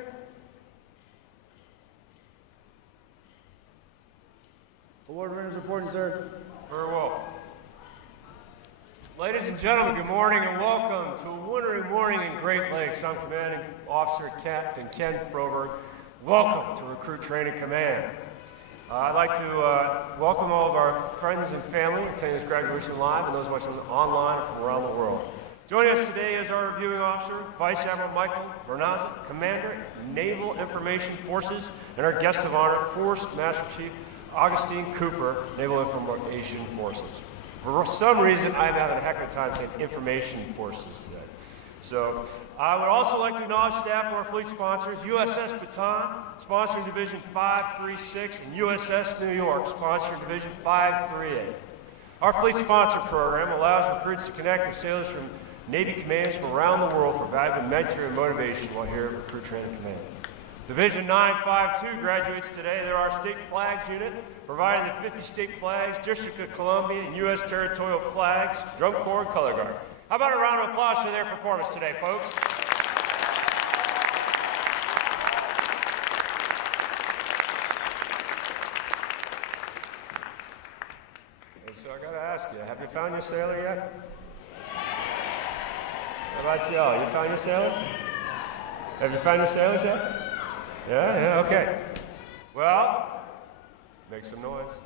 Award winners reporting, sir. Very well. Ladies and gentlemen, good morning and welcome to a wintry morning in Great Lakes. I'm Commanding Officer Captain Ken Froberg. Welcome to Recruit Training Command. I'd like to welcome all of our friends and family attending this graduation live and those watching online and from around the world. Joining us today is our reviewing officer, Vice Admiral Michael Bernazza, Commander, Naval Information Forces, and our guest of honor, Force Master Chief Augustine Cooper, Naval Information Forces. For some reason, I'm having a heck of a time saying Information Forces today. So, I would also like to acknowledge staff of our fleet sponsors, USS Baton, sponsoring Division 536, and USS New York, sponsoring Division 538. Our fleet sponsor program allows recruits to connect with sailors from Navy commanders from around the world for valuable mentoring and motivation while here at Recruit Training Command. Division 952 graduates today. They're our state flags unit, providing the 50 state flags, District of Columbia, and U.S. territorial flags, drum corps, and color guard. How about a round of applause for their performance today, folks? And so I got to ask you, have you found your sailor yet? How about y'all? You found your sailors? Have you found your sailors yet? Yeah, okay. Well, make some noise.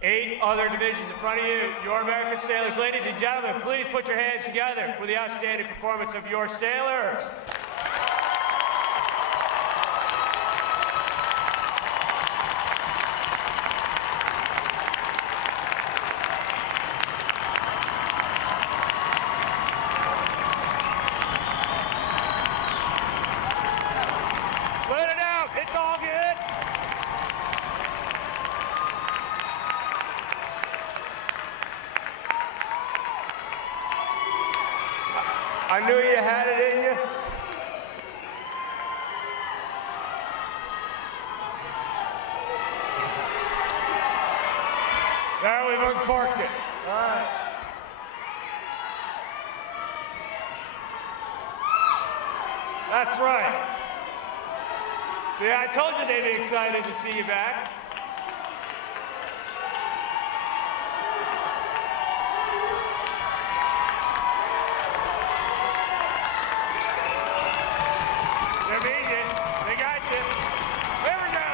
8 other divisions in front of you, your American sailors. Ladies and gentlemen, please put your hands together for the outstanding performance of your sailors. Let it out, it's all good. I knew you had it in you. There, we've uncorked it. All right. That's right. See, I told you they'd be excited to see you back. They beat you. They got you. There we go.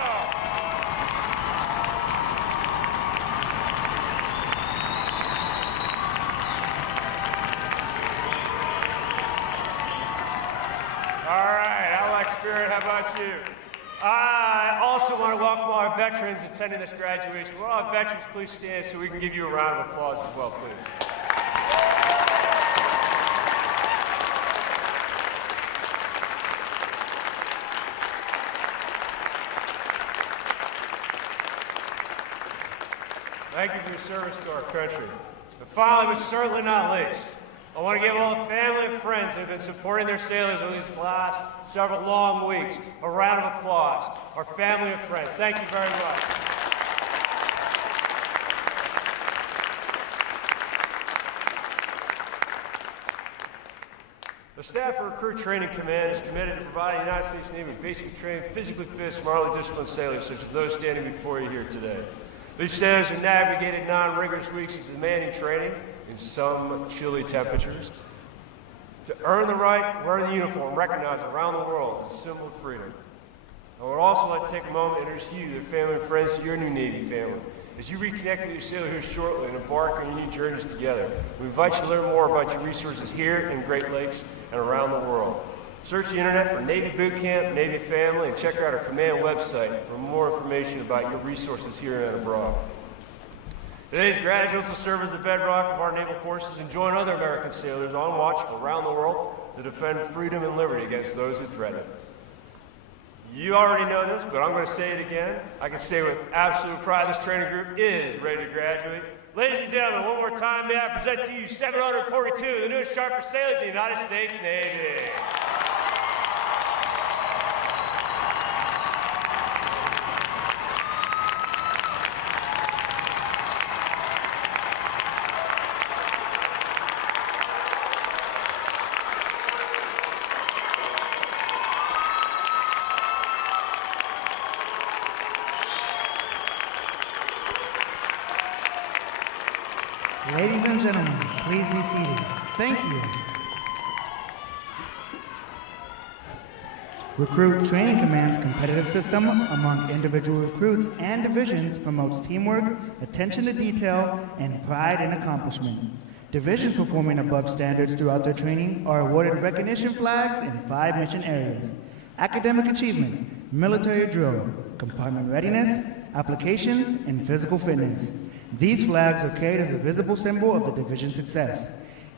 All right, I like spirit. How about you? I also want to welcome our veterans attending this graduation. Will our veterans please stand so we can give you a round of applause as well, please? Thank you for your service to our country. And finally, but certainly not least, I want to give all the family and friends who have been supporting their sailors over these last several long weeks a round of applause. Our family and friends, thank you very much. The staff of Recruit Training Command is committed to providing the United States Navy with basic training, physically fit, smartly disciplined sailors such as those standing before you here today. These sailors have navigated non-rigorous weeks of demanding training in some chilly temperatures to earn the right to wear the uniform recognized around the world as a symbol of freedom. I would also like to take a moment to introduce you, their family and friends, to your new Navy family. As you reconnect with your sailor here shortly and embark on your new journeys together, we invite you to learn more about your resources here in Great Lakes and around the world. Search the internet for Navy Boot Camp, Navy Family, and check out our command website for more information about your resources here and abroad. Today's graduates will serve as the bedrock of our naval forces and join other American sailors on watch around the world to defend freedom and liberty against those who threaten it. You already know this, but I'm going to say it again. I can say with absolute pride this training group is ready to graduate. Ladies and gentlemen, one more time, may I present to you 742 of the newest sharpest sailors in the United States Navy. Ladies and gentlemen, please be seated. Thank you. Recruit Training Command's competitive system among individual recruits and divisions promotes teamwork, attention to detail, and pride in accomplishment. Divisions performing above standards throughout their training are awarded recognition flags in 5 mission areas: academic achievement, military drill, compartment readiness, applications, and physical fitness. These flags are carried as a visible symbol of the division's success.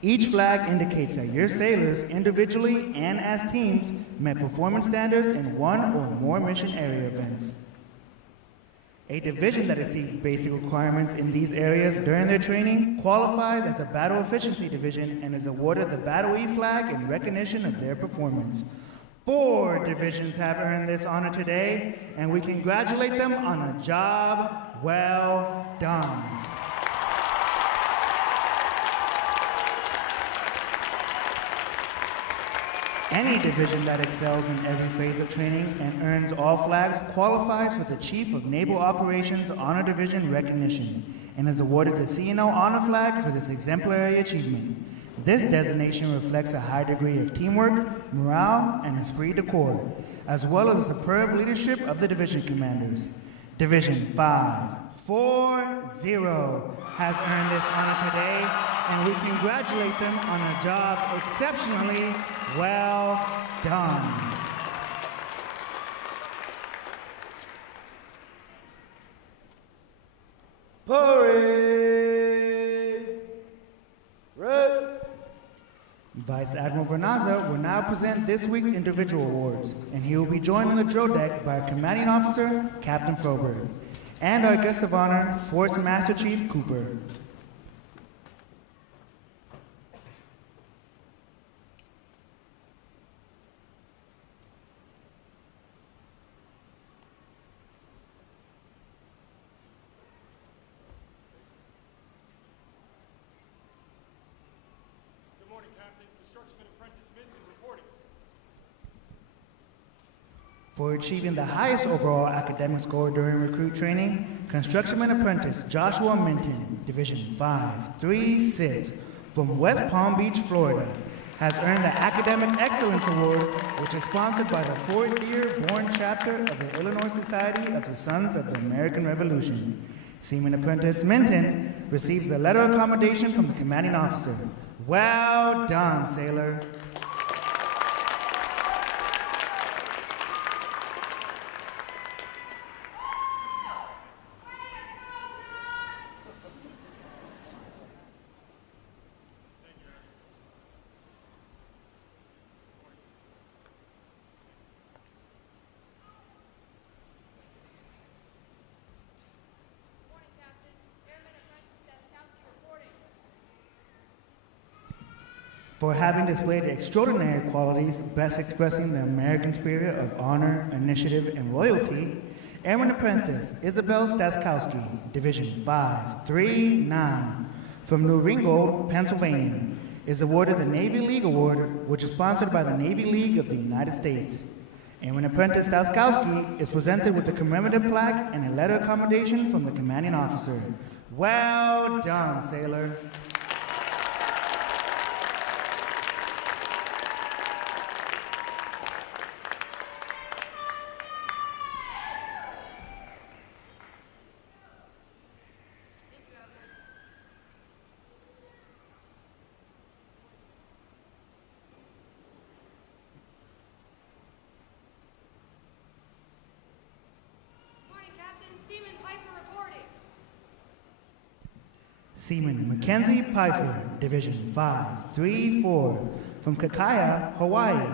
Each flag indicates that your sailors, individually and as teams, met performance standards in one or more mission area events. A division that exceeds basic requirements in these areas during their training qualifies as a Battle Efficiency Division and is awarded the Battle E flag in recognition of their performance. 4 divisions have earned this honor today, and we congratulate them on a job well done. Any division that excels in every phase of training and earns all flags qualifies for the Chief of Naval Operations Honor Division recognition and is awarded the CNO Honor Flag for this exemplary achievement. This designation reflects a high degree of teamwork, morale, and esprit de corps, as well as the superb leadership of the division commanders. Division 540 has earned this honor today, and we congratulate them on a job exceptionally well done. Parade! Rest! Vice Admiral Vernaza will now present this week's individual awards, and he will be joined on the drill deck by our commanding officer, Captain Froberg, and our guest of honor, Force Master Chief Cooper. Good morning, Captain. Construction Apprentice Vincent reporting. For achieving the highest overall academic score during recruit training, Constructionman Apprentice Joshua Minton, Division 536, from West Palm Beach, Florida, has earned the Academic Excellence Award, which is sponsored by the Fort Dearborn chapter of the Illinois Society of the Sons of the American Revolution. Seaman Apprentice Minton receives the letter of commendation from the commanding officer. Well done, sailor. For having displayed extraordinary qualities best expressing the American spirit of honor, initiative, and loyalty, Airman Apprentice Isabel Staskowski, Division 539, from New Ringgold, Pennsylvania, is awarded the Navy League Award, which is sponsored by the Navy League of the United States. Airman Apprentice Staskowski is presented with a commemorative plaque and a letter of commendation from the commanding officer. Well done, sailor. Seaman Mackenzie Pfeiffer, Division 534, from Kakaya, Hawaii,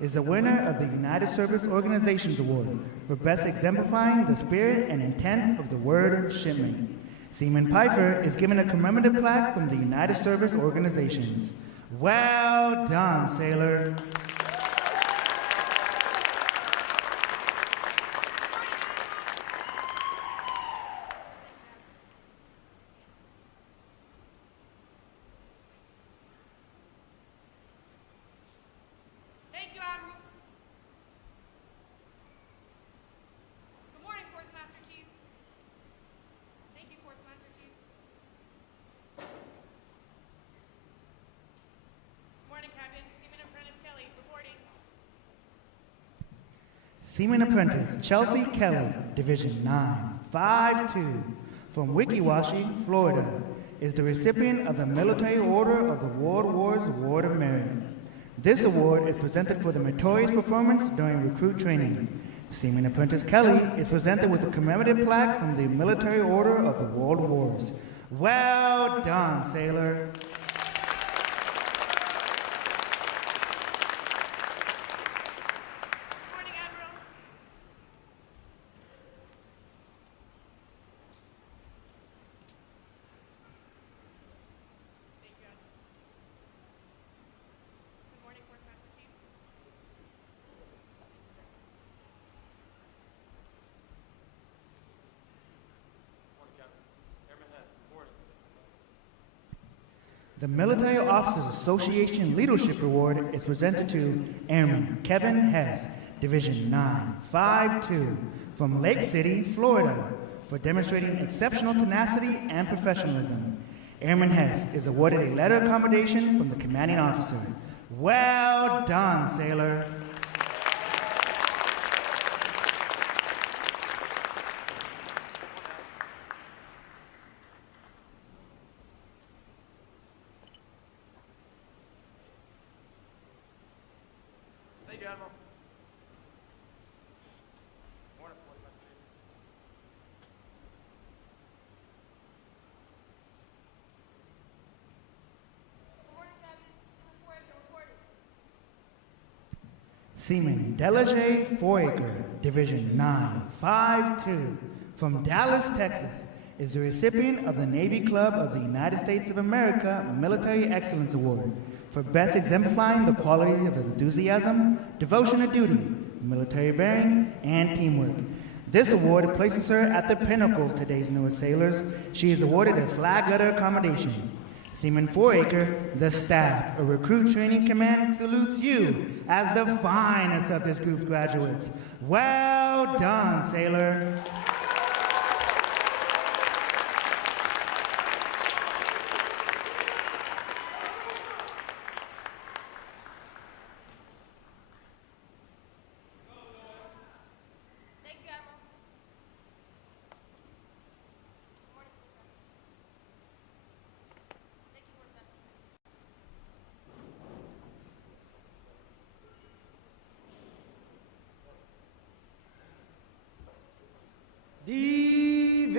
is the winner of the United Service Organizations Award for best exemplifying the spirit and intent of the word shipment. Seaman Pfeiffer is given a commemorative plaque from the United Service Organizations. Well done, sailor. Seaman Apprentice Chelsea Kelly, Division 9, 5-2, from Wekiwashi, Florida, is the recipient of the Military Order of the World Wars Award of Merit. This award is presented for the meritorious performance during recruit training. Seaman Apprentice Kelly is presented with a commemorative plaque from the Military Order of the World Wars. Well done, sailor. The Military Officers Association Leadership Award is presented to Airman Kevin Hess, Division 9, 5-2, from Lake City, Florida, for demonstrating exceptional tenacity and professionalism. Airman Hess is awarded a letter of commendation from the commanding officer. Well done, sailor. Seaman Delage Foraker, Division 9, 5-2, from Dallas, Texas, is the recipient of the Navy Club of the United States of America Military Excellence Award for best exemplifying the qualities of enthusiasm, devotion to duty, military bearing, and teamwork. This award places her at the pinnacle of today's newest sailors. She is awarded a flag letter commendation. Seaman Foraker, the staff of Recruit Training Command salutes you as the finest of this group's graduates. Well done, sailor.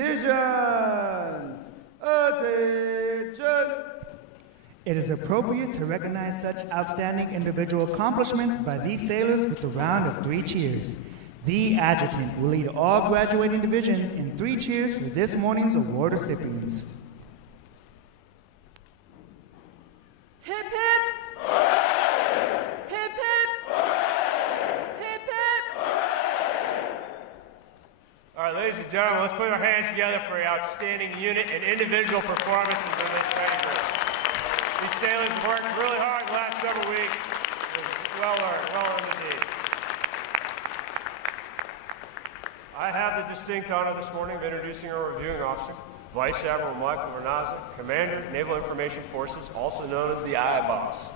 Divisions! Attention! It is appropriate to recognize such outstanding individual accomplishments by these sailors with a round of 3 cheers. The adjutant will lead all graduating divisions in 3 cheers for this morning's award recipients. Hip hip! Hip hip! Hip hip! All right, ladies and gentlemen, let's put our hands together for the outstanding unit and individual performances in this training group. These sailors have worked really hard the last several weeks. Well earned indeed. I have the distinct honor this morning of introducing our reviewing officer, Vice Admiral Michael Vernaza, Commander, Naval Information Forces, also known as the I-Boss.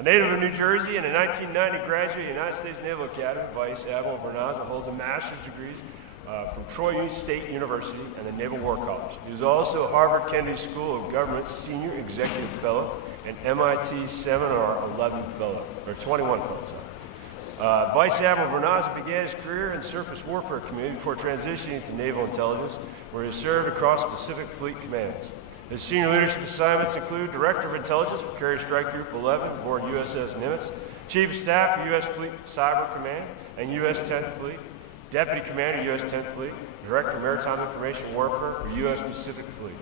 A native of New Jersey and a 1990 graduate of the United States Naval Academy, Vice Admiral Vernaza holds a master's degree from Troy State University and the Naval War College. He was also Harvard Kennedy School of Government Senior Executive Fellow and MIT Seminar 11 Fellow, or 21 Fellows. Vice Admiral Vernaza began his career in the surface warfare community before transitioning to naval intelligence, where he served across Pacific Fleet commands. His senior leadership assignments include Director of Intelligence for Carrier Strike Group 11 aboard USS Nimitz, Chief of Staff for U.S. Fleet Cyber Command and U.S. 10th Fleet, Deputy Commander, U.S. 10th Fleet, Director of Maritime Information Warfare for U.S. Pacific Fleet.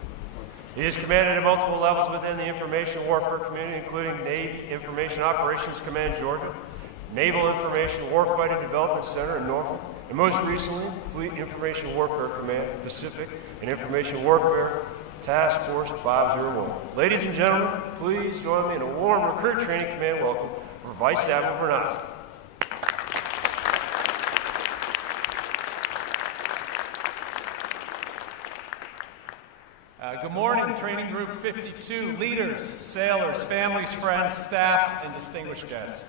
He has commanded at multiple levels within the information warfare community, including Navy Information Operations Command, Georgia, Naval Information Warfighting Development Center in Norfolk, and most recently, Fleet Information Warfare Command, Pacific, and Information Warfare Task Force 501. Ladies and gentlemen, please join me in a warm Recruit Training Command welcome for Vice Admiral Vernaza. Good morning, Training Group 52, leaders, sailors, families, friends, staff, and distinguished guests.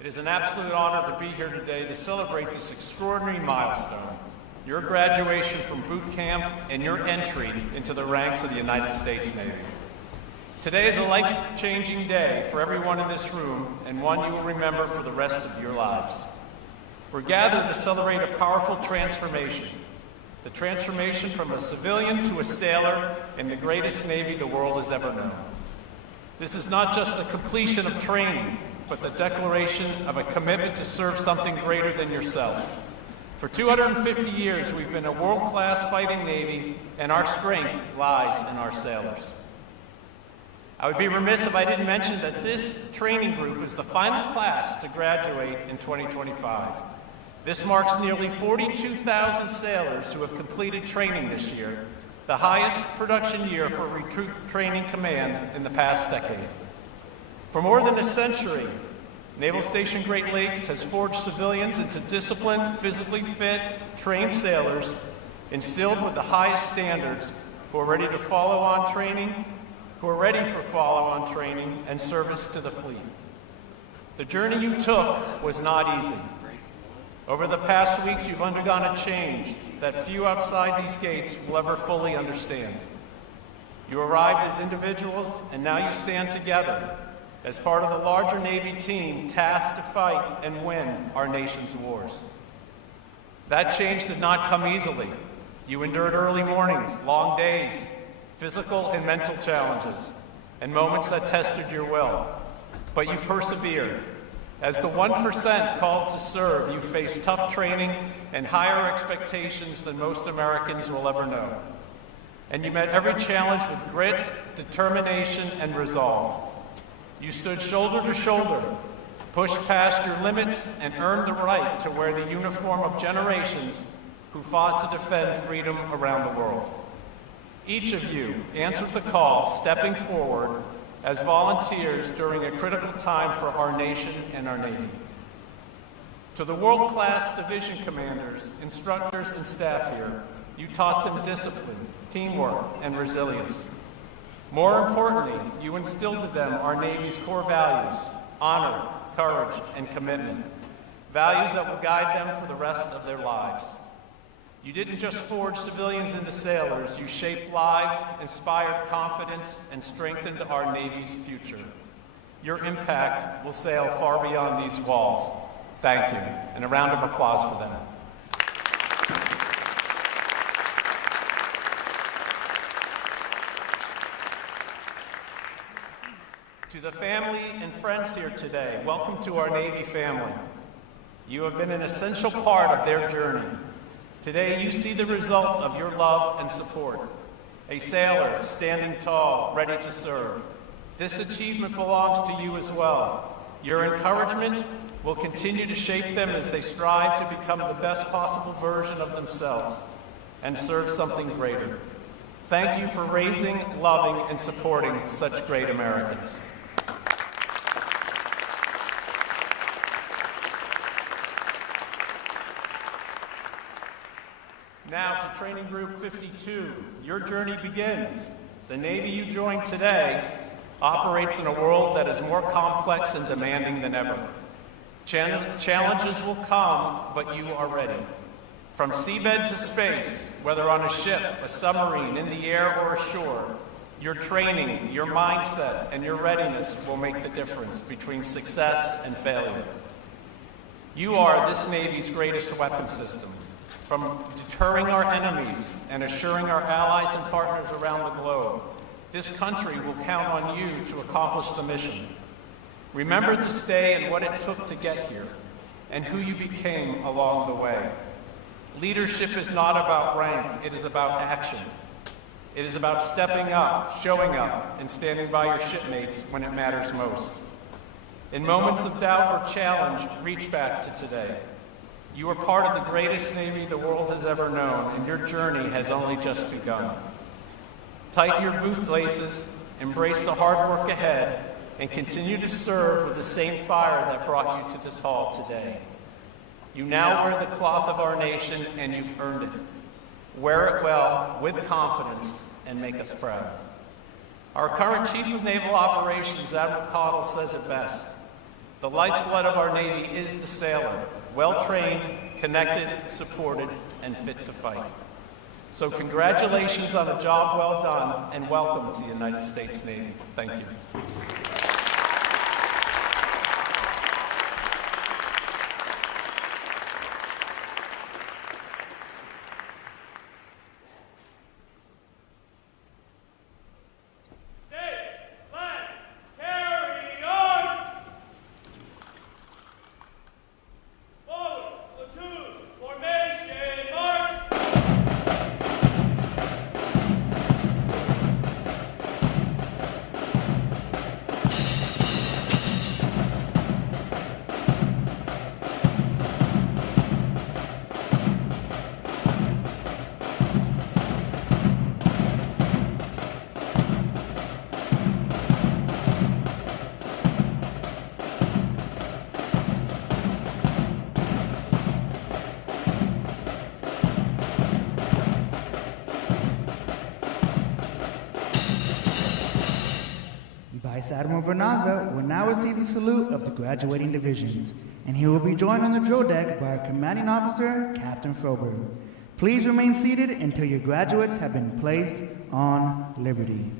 It is an absolute honor to be here today to celebrate this extraordinary milestone, your graduation from boot camp and your entry into the ranks of the United States Navy. Today is a life-changing day for everyone in this room and one you will remember for the rest of your lives. We're gathered to celebrate a powerful transformation, the transformation from a civilian to a sailor in the greatest Navy the world has ever known. This is not just the completion of training, but the declaration of a commitment to serve something greater than yourself. For 250 years, we've been a world-class fighting Navy, and our strength lies in our sailors. I would be remiss if I didn't mention that this training group is the final class to graduate in 2025. This marks nearly 42,000 sailors who have completed training this year, the highest production year for recruit training command in the past decade. For more than a century, Naval Station Great Lakes has forged civilians into disciplined, physically fit, trained sailors, instilled with the highest standards, who are ready to follow on training, who are ready for follow-on training and service to the fleet. The journey you took was not easy. Over the past weeks, you've undergone a change that few outside these gates will ever fully understand. You arrived as individuals, and now you stand together as part of the larger Navy team tasked to fight and win our nation's wars. That change did not come easily. You endured early mornings, long days, physical and mental challenges, and moments that tested your will. But you persevered. As the 1% called to serve, you faced tough training and higher expectations than most Americans will ever know. And you met every challenge with grit, determination, and resolve. You stood shoulder to shoulder, pushed past your limits, and earned the right to wear the uniform of generations who fought to defend freedom around the world. Each of you answered the call, stepping forward as volunteers during a critical time for our nation and our Navy. To the world-class division commanders, instructors, and staff here, you taught them discipline, teamwork, and resilience. More importantly, you instilled in them our Navy's core values: honor, courage, and commitment. Values that will guide them for the rest of their lives. You didn't just forge civilians into sailors, you shaped lives, inspired confidence, and strengthened our Navy's future. Your impact will sail far beyond these walls. Thank you, and a round of applause for them. To the family and friends here today, welcome to our Navy family. You have been an essential part of their journey. Today, you see the result of your love and support. A sailor standing tall, ready to serve. This achievement belongs to you as well. Your encouragement will continue to shape them as they strive to become the best possible version of themselves and serve something greater. Thank you for raising, loving, and supporting such great Americans. Now to Training Group 52, your journey begins. The Navy you joined today operates in a world that is more complex and demanding than ever. Challenges will come, but you are ready. From seabed to space, whether on a ship, a submarine, in the air, or ashore, your training, your mindset, and your readiness will make the difference between success and failure. You are this Navy's greatest weapon system. From deterring our enemies and assuring our allies and partners around the globe, this country will count on you to accomplish the mission. Remember this day and what it took to get here, and who you became along the way. Leadership is not about rank, it is about action. It is about stepping up, showing up, and standing by your shipmates when it matters most. In moments of doubt or challenge, reach back to today. You are part of the greatest Navy the world has ever known, and your journey has only just begun. Tighten your bootlaces, embrace the hard work ahead, and continue to serve with the same fire that brought you to this hall today. You now wear the cloth of our nation, and you've earned it. Wear it well, with confidence, and make us proud. Our current Chief of Naval Operations, Admiral Cottle, says it best. The lifeblood of our Navy is the sailor, well-trained, connected, supported, and fit to fight. So congratulations on a job well done, and welcome to the United States Navy. Thank you. Vice Admiral Vernaza will now receive the salute of the graduating divisions, and he will be joined on the drill deck by our commanding officer, Captain Froberg. Please remain seated until your graduates have been placed on liberty.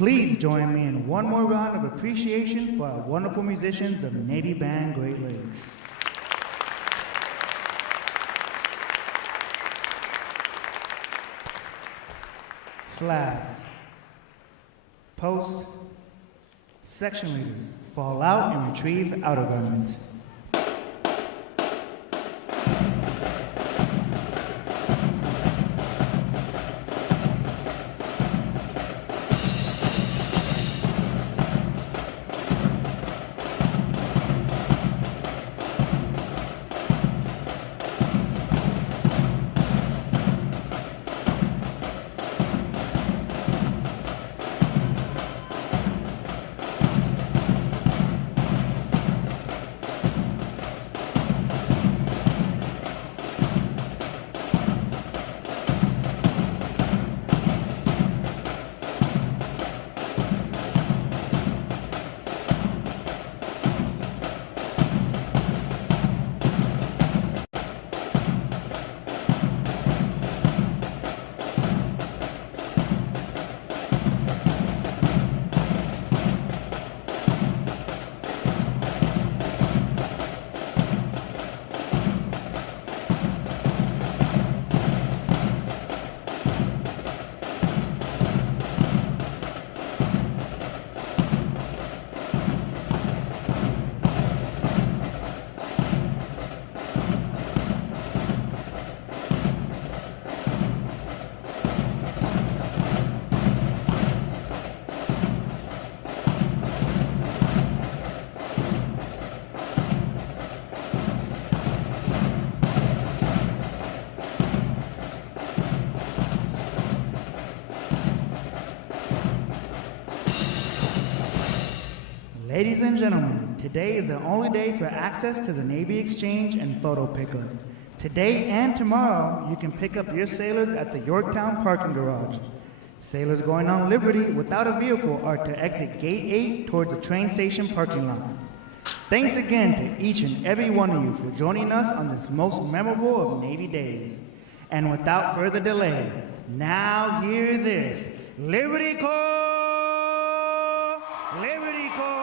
Please join me in one more round of appreciation for our wonderful musicians of Navy Band Great Lakes. Flags. Post. Section leaders, fall out and retrieve outer garments. Ladies and gentlemen, today is the only day for access to the Navy Exchange and photo pickup. Today and tomorrow, you can pick up your sailors at the Yorktown parking garage. Sailors going on Liberty without a vehicle are to exit Gate 8 towards the train station parking lot. Thanks again to each and every one of you for joining us on this most memorable of Navy days. And without further delay, now hear this. Liberty Corps! Liberty Corps!